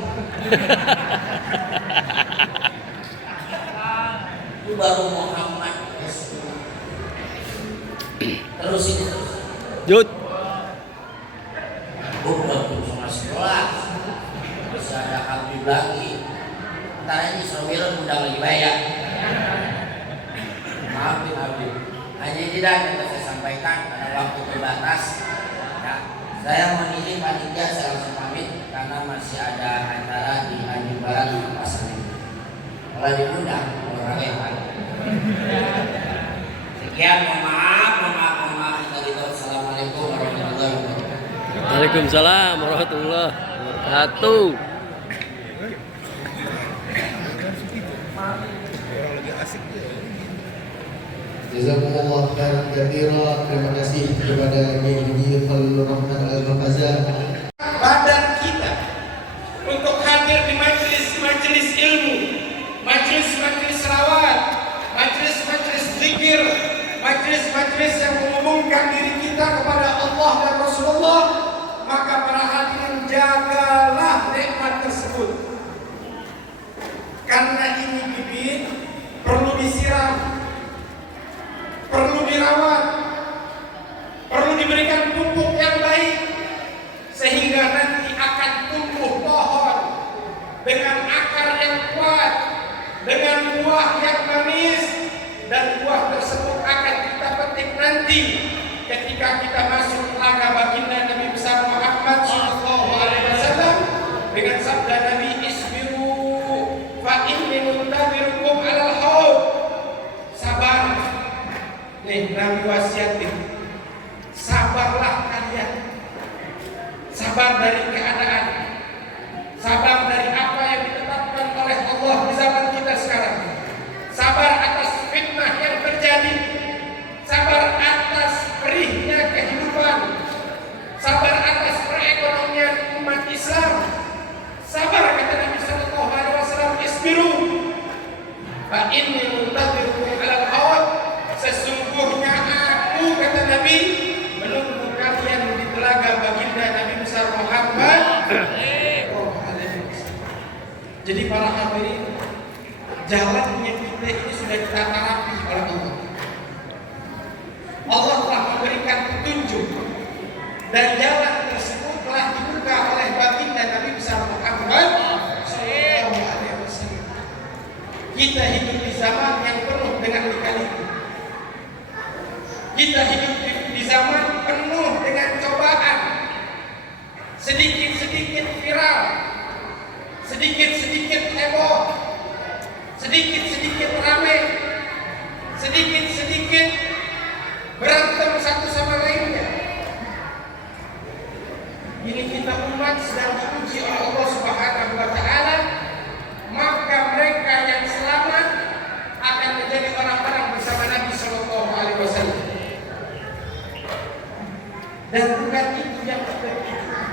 Itu baru Muhammad. Terus ini terus. Jut. Udah sama sekolah. Masih ada Habib lagi. Ntar ini Surabaya undang lagi bayar. Maafin Habib. Hanya tidak yang saya sampaikan pada waktu terbatas. Ya, saya mohon izin panitia saya langsung pamit karena masih ada acara di Tanjung Barat Pasar ini. Kalau diundang, orang yang lain. Sekian, mohon maaf. Assalamualaikum warahmatullahi wabarakatuh. Waalaikumsalam warahmatullahi wabarakatuh. Satu. Jazakumullah khairan katsira. Terima kasih kepada Kiai Haji Khalilur Rahman Al-Ghafazan. Badan kita untuk hadir di majelis-majelis ilmu, majelis-majelis selawat, majelis-majelis zikir, majelis-majelis yang menghubungkan diri kita kepada Allah dan Rasulullah, maka para hadirin jagalah nikmat tersebut. Karena ini bibit perlu disiram, perlu dirawat, perlu diberikan pupuk yang baik, sehingga nanti akan tumbuh pohon dengan akar yang kuat, dengan buah yang manis, dan buah tersebut akan kita petik nanti ketika kita masuk telaga baginda Nabi besar Muhammad SAW dengan sabda Nabi, isbiru fa inni muntabirukum alal haud. Sabar. Nih Nabi wasiatin, sabarlah kalian. Sabar dari keadaan, sabar dari apa yang ditetapkan oleh Allah di zaman kita sekarang, sabar atas fitnah yang terjadi, sabar atas perihnya kehidupan, sabar atas perekonomian umat Islam, sabar kata Nabi Sallallahu Alaihi Wasallam, isbiru fa inni muntazirukum alal haud. Sesungguhnya aku kata Nabi menunggu kalian di telaga baginda Nabi besar Muhammad. Jadi para hadirin, jalannya kita ini sudah kita terapi oleh Allah. Allah telah memberikan petunjuk dan jalan tersebut telah dibuka oleh baginda Nabi besar Muhammad sallallahu alaihi wasallam. Kita hidup di zaman yang penuh dengan lika-liku. Kita hidup di zaman penuh dengan cobaan. Sedikit-sedikit viral, sedikit-sedikit heboh, sedikit-sedikit ramai, sedikit-sedikit berantem satu sama lainnya. Ini kita umat sedang diuji oleh Allah Subhanahu wa Ta'ala, maka mereka yang selamat akan menjadi orang-orang bersama Nabi Sallallahu Alaihi Wasallam. Dan bukan itu yang kita pikirkan.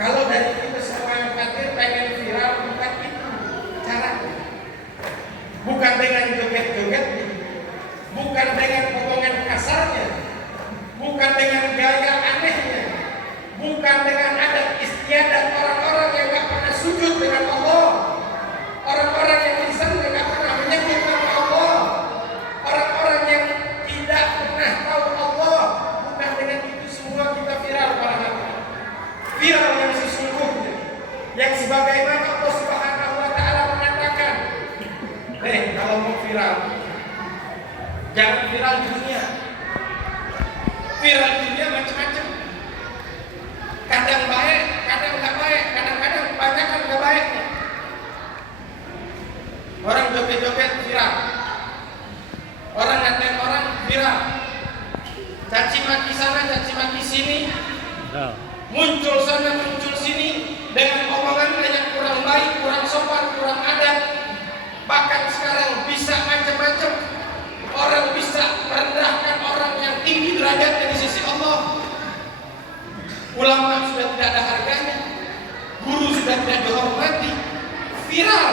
Kalau dari kita semua yang hadir pengen viral, bukan itu caranya. Bukan dengan joget-jogetnya, bukan dengan potongan kasarnya, bukan dengan gaya anehnya, bukan dengan adat istiadat orang-orang yang gak pernah sujud dengan Allah, orang-orang yang lisannya gak pernah menyebut nama Allah, orang-orang yang tidak pernah tahu Allah. Bukan dengan itu semua kita viral para hadirin. Viral yang sesungguhnya, yang sebagaimana Allah Subhanahu wa Ta'ala mengatakan, kalau mau viral, jangan viral di dunia. Viral di dunia macam-macam. Kadang baik, kadang nggak baik, kadang-kadang kebanyakan nggak baiknya. Orang joget-joget viral, orang ngatain orang viral, caci maki sana, caci maki sini, muncul sana, muncul sini dengan omongannya yang kurang baik, kurang sopan, kurang adab. Bahkan sekarang bisa macam-macam. Orang bisa merendahkan orang yang tinggi derajatnya di sisi Allah. Ulama sudah tidak ada harganya, guru sudah tidak dihormati, viral.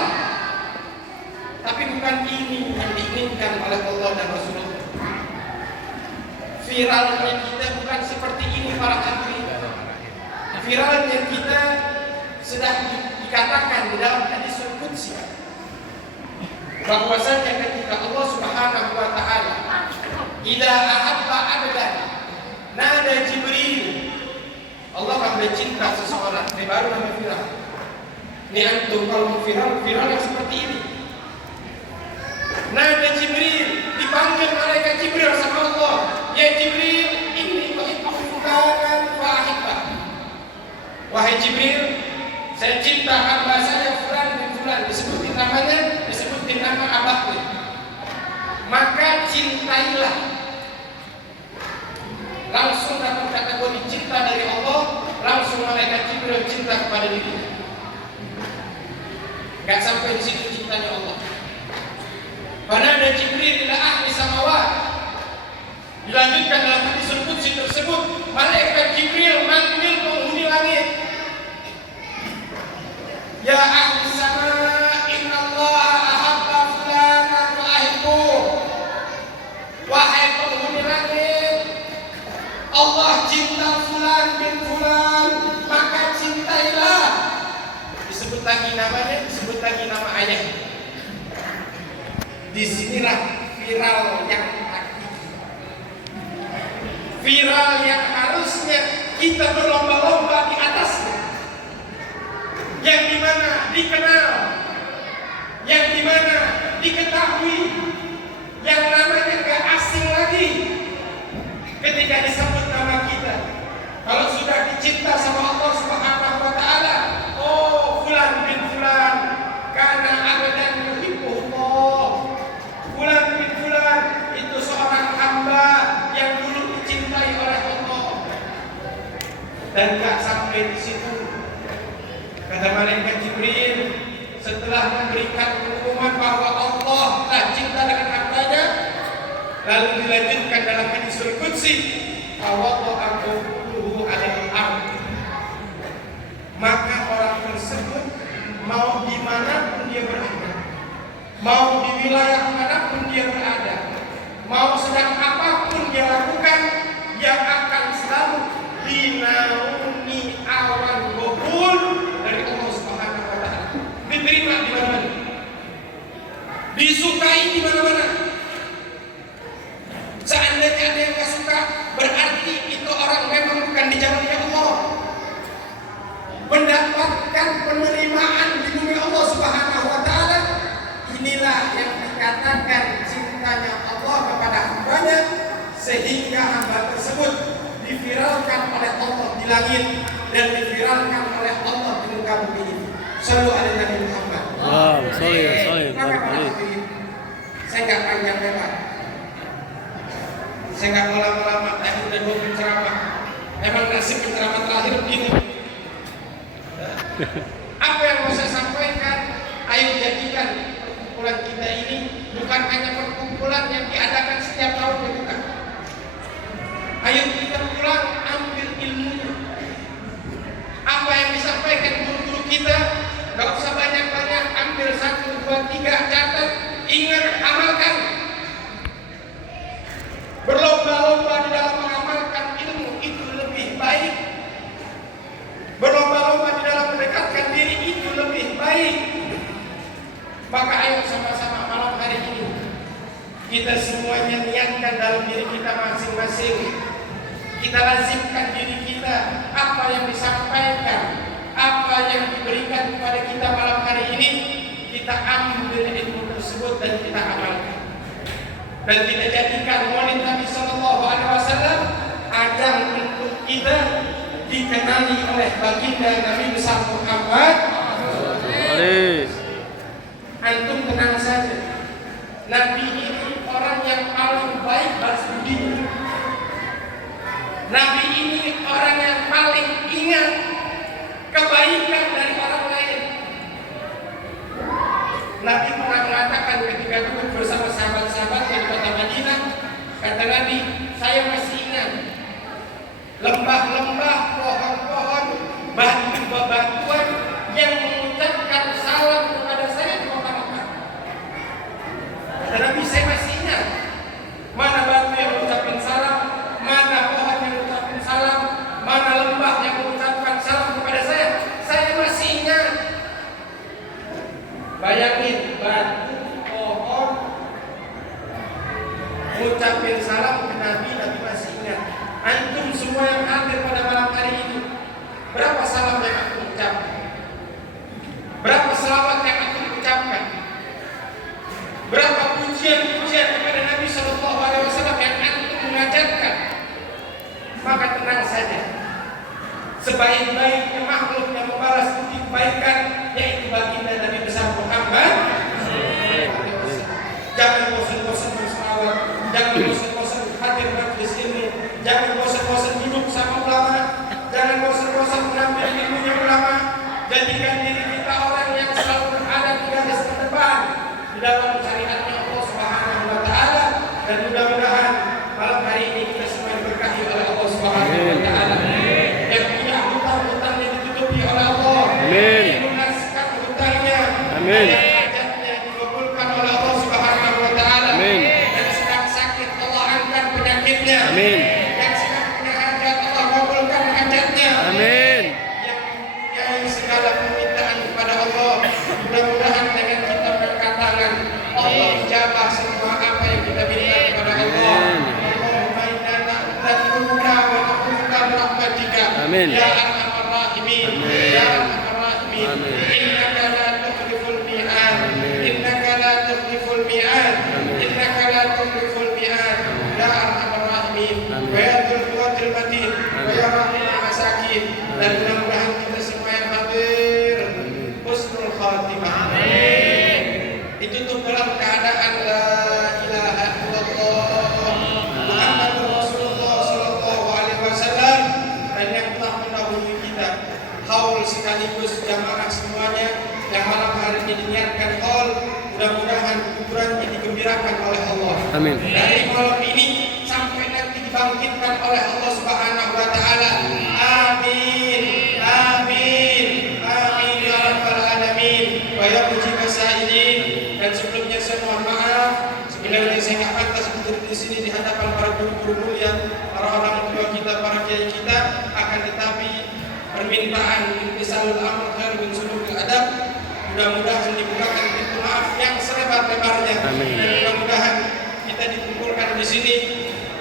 Tapi bukan ini yang diinginkan oleh Allah dan Rasulullah. Viralnya kita bukan seperti ini para hadirin. Viralnya kita sudah dikatakan di dalam hadis qudsi bahwasanya ketika Allah Subhanahu wa Ta'ala idza ahabba abdan nada Jibril, Allah akan cinta seseorang, ini baru nama viral. Ini antum kalau viral yang seperti ini. Nada Jibril, dipanggil malaikat Jibril sama Allah, ya Jibril, inni uhibbu fulanan wa ahibbah. Wahai Jibril, saya cinta hamba saya fulan bin fulan, disebutin namanya, disebutin nama abahnya. Maka cintailah. Langsung dapat kategori cinta dari Allah, langsung malaikat Jibril cinta kepada dirinya. Gak sampai di situ cintanya Allah. Pada ada Jibril ila ahli samawat. Dilanjutkan dalam hadis qudsi tersebut, malaikat Jibril manggil penghuni langit. Ya ahli sama, inna Allah ahabba fulanan wa ahibbu. Wahai penghuni langit, Allah cinta fulan bin fulan, maka cintailah. Disebut lagi namanya, disebut lagi nama ayahnya. Disinilah viral yang viral yang harusnya kita berlomba-lomba di atasnya, yang dimana dikenal, yang dimana diketahui, yang namanya gak asing lagi ketika disebut nama kita. Kalau sudah dicinta sama Allah Subhanahu wa Ta'ala, oh fulan bin fulan karena abadan yuhibbuhullah. Fulan bin fulan itu seorang hamba yang dulu dicintai oleh Allah. Dan gak sampai di situ. Kata malaikat Jibril, setelah memberikan pengumuman bahwa Allah telah cinta dengan hambanya, lalu dilanjutkan dalam hadis qudsi, tawadda'a qulubuhu 'alal ardh. Maka orang tersebut mau dimanapun dia berada, mau di wilayah manapun dia berada, mau sedang apapun dia lakukan, yang akan selalu dinaungi awan qabul dari Allah Subhanahu wa Ta'ala. Diterima di mana-mana, disukai di mana-mana. Seandainya ada yang gak suka, berarti itu orang memang bukan di jalannya Allah. Mendapatkan penerimaan di bumi Allah Subhanahu wa Ta'ala. Inilah yang dikatakan cintanya Allah kepada hambanya, sehingga hamba tersebut diviralkan oleh Allah di langit dan diviralkan oleh Allah di muka bumi ini. Shallu ala Nabi Muhammad. Wow, sorry. Saya nggak panjang lebar. Saya nggak lama-lama, tadi udah 2 penceramah. Emang nasib penceramah terakhir begini. Apa yang mau saya sampaikan? Ayo jadikan perkumpulan kita ini bukan hanya perkumpulan yang diadakan setiap tahun, bukan. Ayo kita pulang ambil ilmunya. Apa yang disampaikan guru-guru kita, gak usah banyak-banyak, ambil 1, 2, 3, catat, ingat, amalkan. Berlomba-lomba di dalam mengamalkan ilmu itu lebih baik. Berlomba-lomba di dalam mendekatkan diri itu lebih baik. Maka ayo sama-sama malam hari ini kita semuanya niatkan dalam diri kita masing-masing. Kita lazimkan diri kita, apa yang disampaikan, apa yang diberikan kepada kita malam hari ini, kita ambil ilmu tersebut dan kita amalkan. Dan kita jadikan maulid Nabi Sallallahu Alaihi Wasallam ajang untuk kita dikenali oleh baginda Nabi besar Muhammad. Antum tenang saja, Nabi ini orang yang paling baik balas budi. Nabi ini orang yang paling ingat kebaikan dari orang lain. Nabi pernah mengatakan ketika duduk bersama sahabat-sahabat di kota Madinah, kata Nabi, saya masih ingat lembah-lembah, pohon-pohon, batu-batuan yang mengucapkan salam kepada saya di kota Mekah. Kata Nabi, saya masih ingat mana batu yang mengucapkan salam, mana pohon yang mengucapkan salam, mana lembah yang mengucapkan salam kepada saya. Saya masih ingat. Bayangin, batu, pohon mengucapkan salam ke Nabi, Nabi masih ingat. Antum semua yang hadir pada malam hari ini, berapa salam yang aku ucapkan? Berapa selawat yang aku ucapkan? Berapa pujian-pujian kepada Nabi Sallallahu Alaihi Wasallam yang antum mengajarkan? Maka tenang saja, sebaik-baiknya makhluk yang membalas budi kebaikan yaitu baginda Nabi besar Muhammad. Jangan bosan-bosan berselawat, jangan bosan-bosan hadir majelis ilmu, jangan bosan-bosan duduk sama ulama, jangan bosan-bosan mengambil ilmunya ulama. Jadikan diri kita orang yang selalu berada di garis terdepan di dalam syariatnya Allah Subhanahu wa taala, dan mudah-mudahan malam hari ini kita semua diberkahi oleh Allah Subhanahu wa taala. Yang punya hutang-hutangnya ditutupi oleh Allah. Amin. Dilunaskan hutangnya. Amin. Hajatnya dikabulkan oleh Allah Subhanahu wa taala. Amin. Yang sedang sakit Allah angkat penyakitnya. Amin. Yang sedang punya hajat Allah kabulkan hajatnya. Amin. Yang mempunyai segala permintaan kepada Allah, mudah-mudahan dengan kita mengangkat tangan Allah ijabah semua apa yang kita minta kepada Allah. Allahumma inna nas'aluka wa na'udzuka bi rahmatika Amin. ya arhamar rahimin. Ya arhamar rahimin. Amin. Innaka la tukhliful mi'ad. Amin. Innaka la tukhliful mi'ad. Innaka la tukhliful mi'ad. Ya arhamar rahimin. Amin. Wa ya dzul quwwatil matin. Wa ya rahimul masakin. Dan mudah-mudahan kita semua yang hadir husnul khatimah. Ditutup dalam keadaan la ilaha illallah Muhammadur Rasulullah sallallahu alaihi wasallam, dan yang telah mendahului kita haul sekaligus jamaah semuanya yang malam hari ini diniatkan haul, mudah-mudahan kuburannya digembirakan oleh Allah. Amin. Dari malam ini sampai nanti dibangkitkan oleh Allah Subhanahu wa taala. Amin. Amin. Amin ya rabbal alamin. Wa ya mujibas sa'ilin. Dan sebelumnya saya mohon maaf, sebenarnya saya nggak pantas berdiri di sini di hadapan para guru-guru mulia, para orang tua kita, para kiai kita. Akan tetapi permintaan intisalul amr khair min sulukil adab, mudah-mudahan dibukakan pintu maaf yang selebar-lebarnya. Amin. Dan mudah-mudahan kita dikumpulkan di sini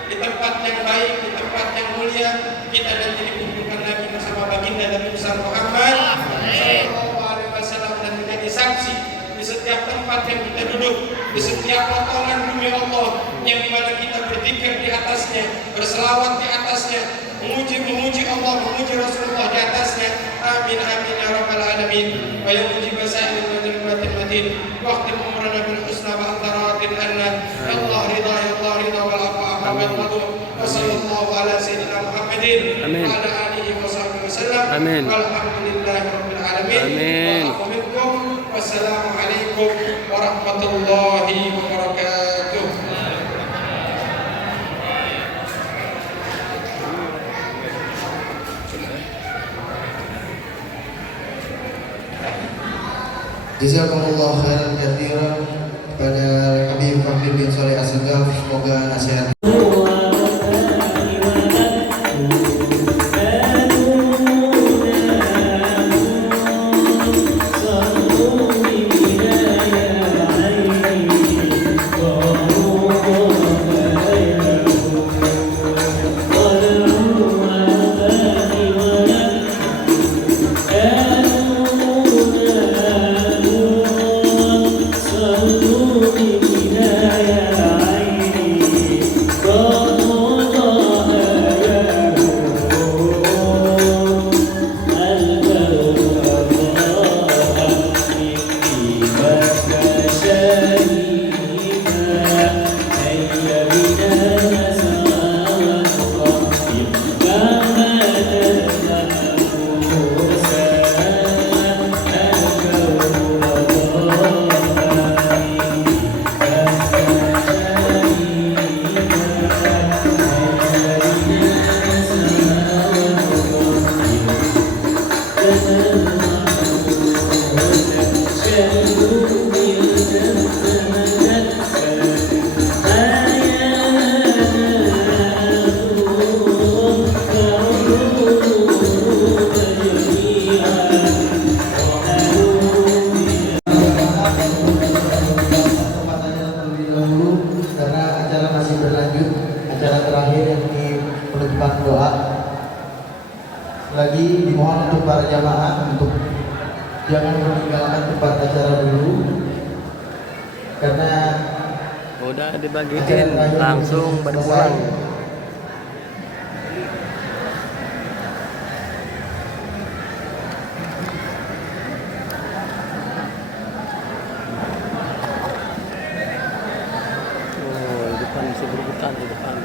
di tempat yang baik, di tempat yang mulia. Kita nanti dikumpulkan lagi bersama baginda Nabi besar Muhammad sallallahu alaihi wasallam, dan menjadi saksi di setiap tempat yang kita duduk, di setiap potongan bumi Allah yang dimana kita berzikir di atasnya, berselawat di atasnya, memuji Allah, memuji Rasulullah di atasnya. Amin amin ya rabbal alamin. Wa ya mujib sa'il wa jalbatil matin waqti umrana bil husna wa antaratin anna ya Allah ridha ya Allah ridha wal afa wa madu wa sallallahu ala sayyidina Muhammadin wa ala alihi wa sahbihi wasallam. Amin. Walhamdulillahi rabbil alamin. Amin. Wassalamualaikum warahmatullahi wabarakatuh. Jazakumullah khairan katsiran kepada Habib Fakir bin Shalih Assegaf, semoga nasihat lagi dimohon untuk para jamaah untuk jangan meninggalkan tempat acara dulu, karena udah dibagiin langsung pada pulang. Oh, di depan bisa berebutan di depan.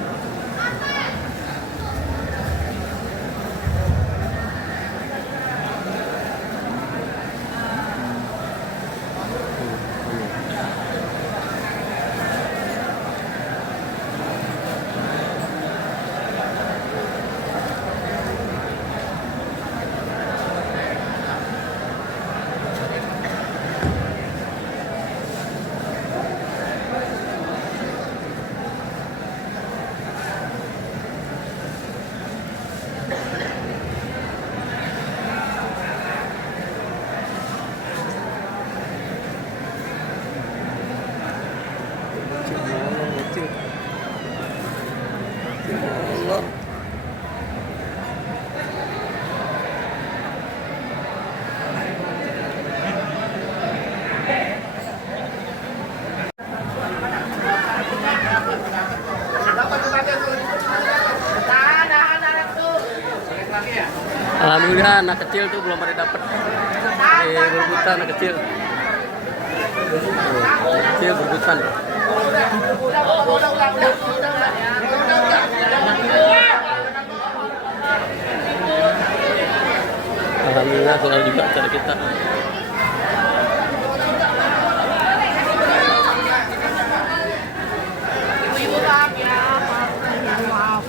Alhamdulillah anak kecil tuh belum pada dapet. Berbutan anak kecil. Anak kecil berbutan. Alhamdulillah selalu juga acara kita. Ibu-ibu maaf ya, maaf.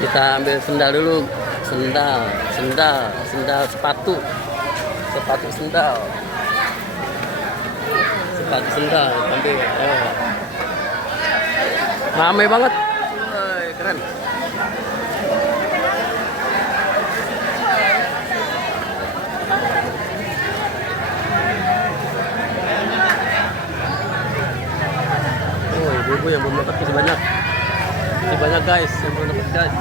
Kita ambil sendal dulu, sendal sepatu sendal, ambil. Ayo. Ramai banget. Woy, keren. Oh, ibu-ibu yang belum dapat masih banyak. Masih banyak guys yang belum dapat guys.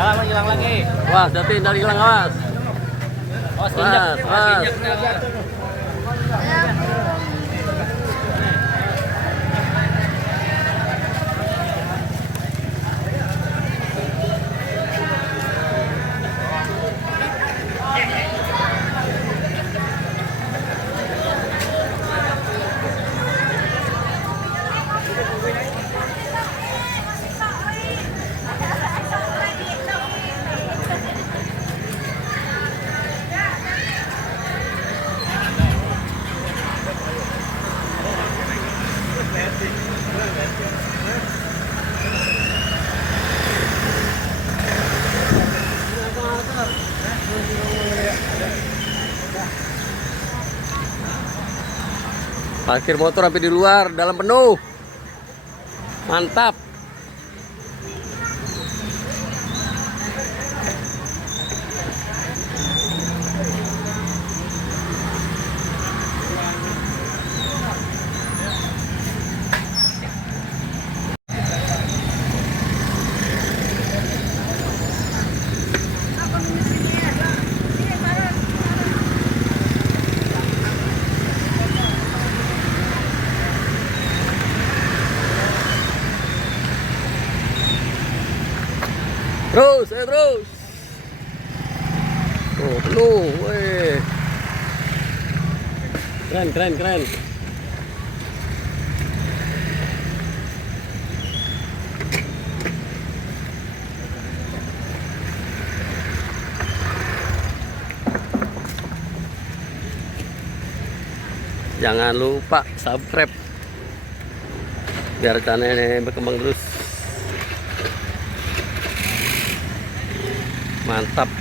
Salah hilang lagi. Wah, tapi dari hilang awas. Was. Parkir motor sampai di luar, dalam penuh. Mantap. Terus. Oh, penuh. Weh. Keren. Jangan lupa subscribe biar channel ini berkembang terus. Mantap.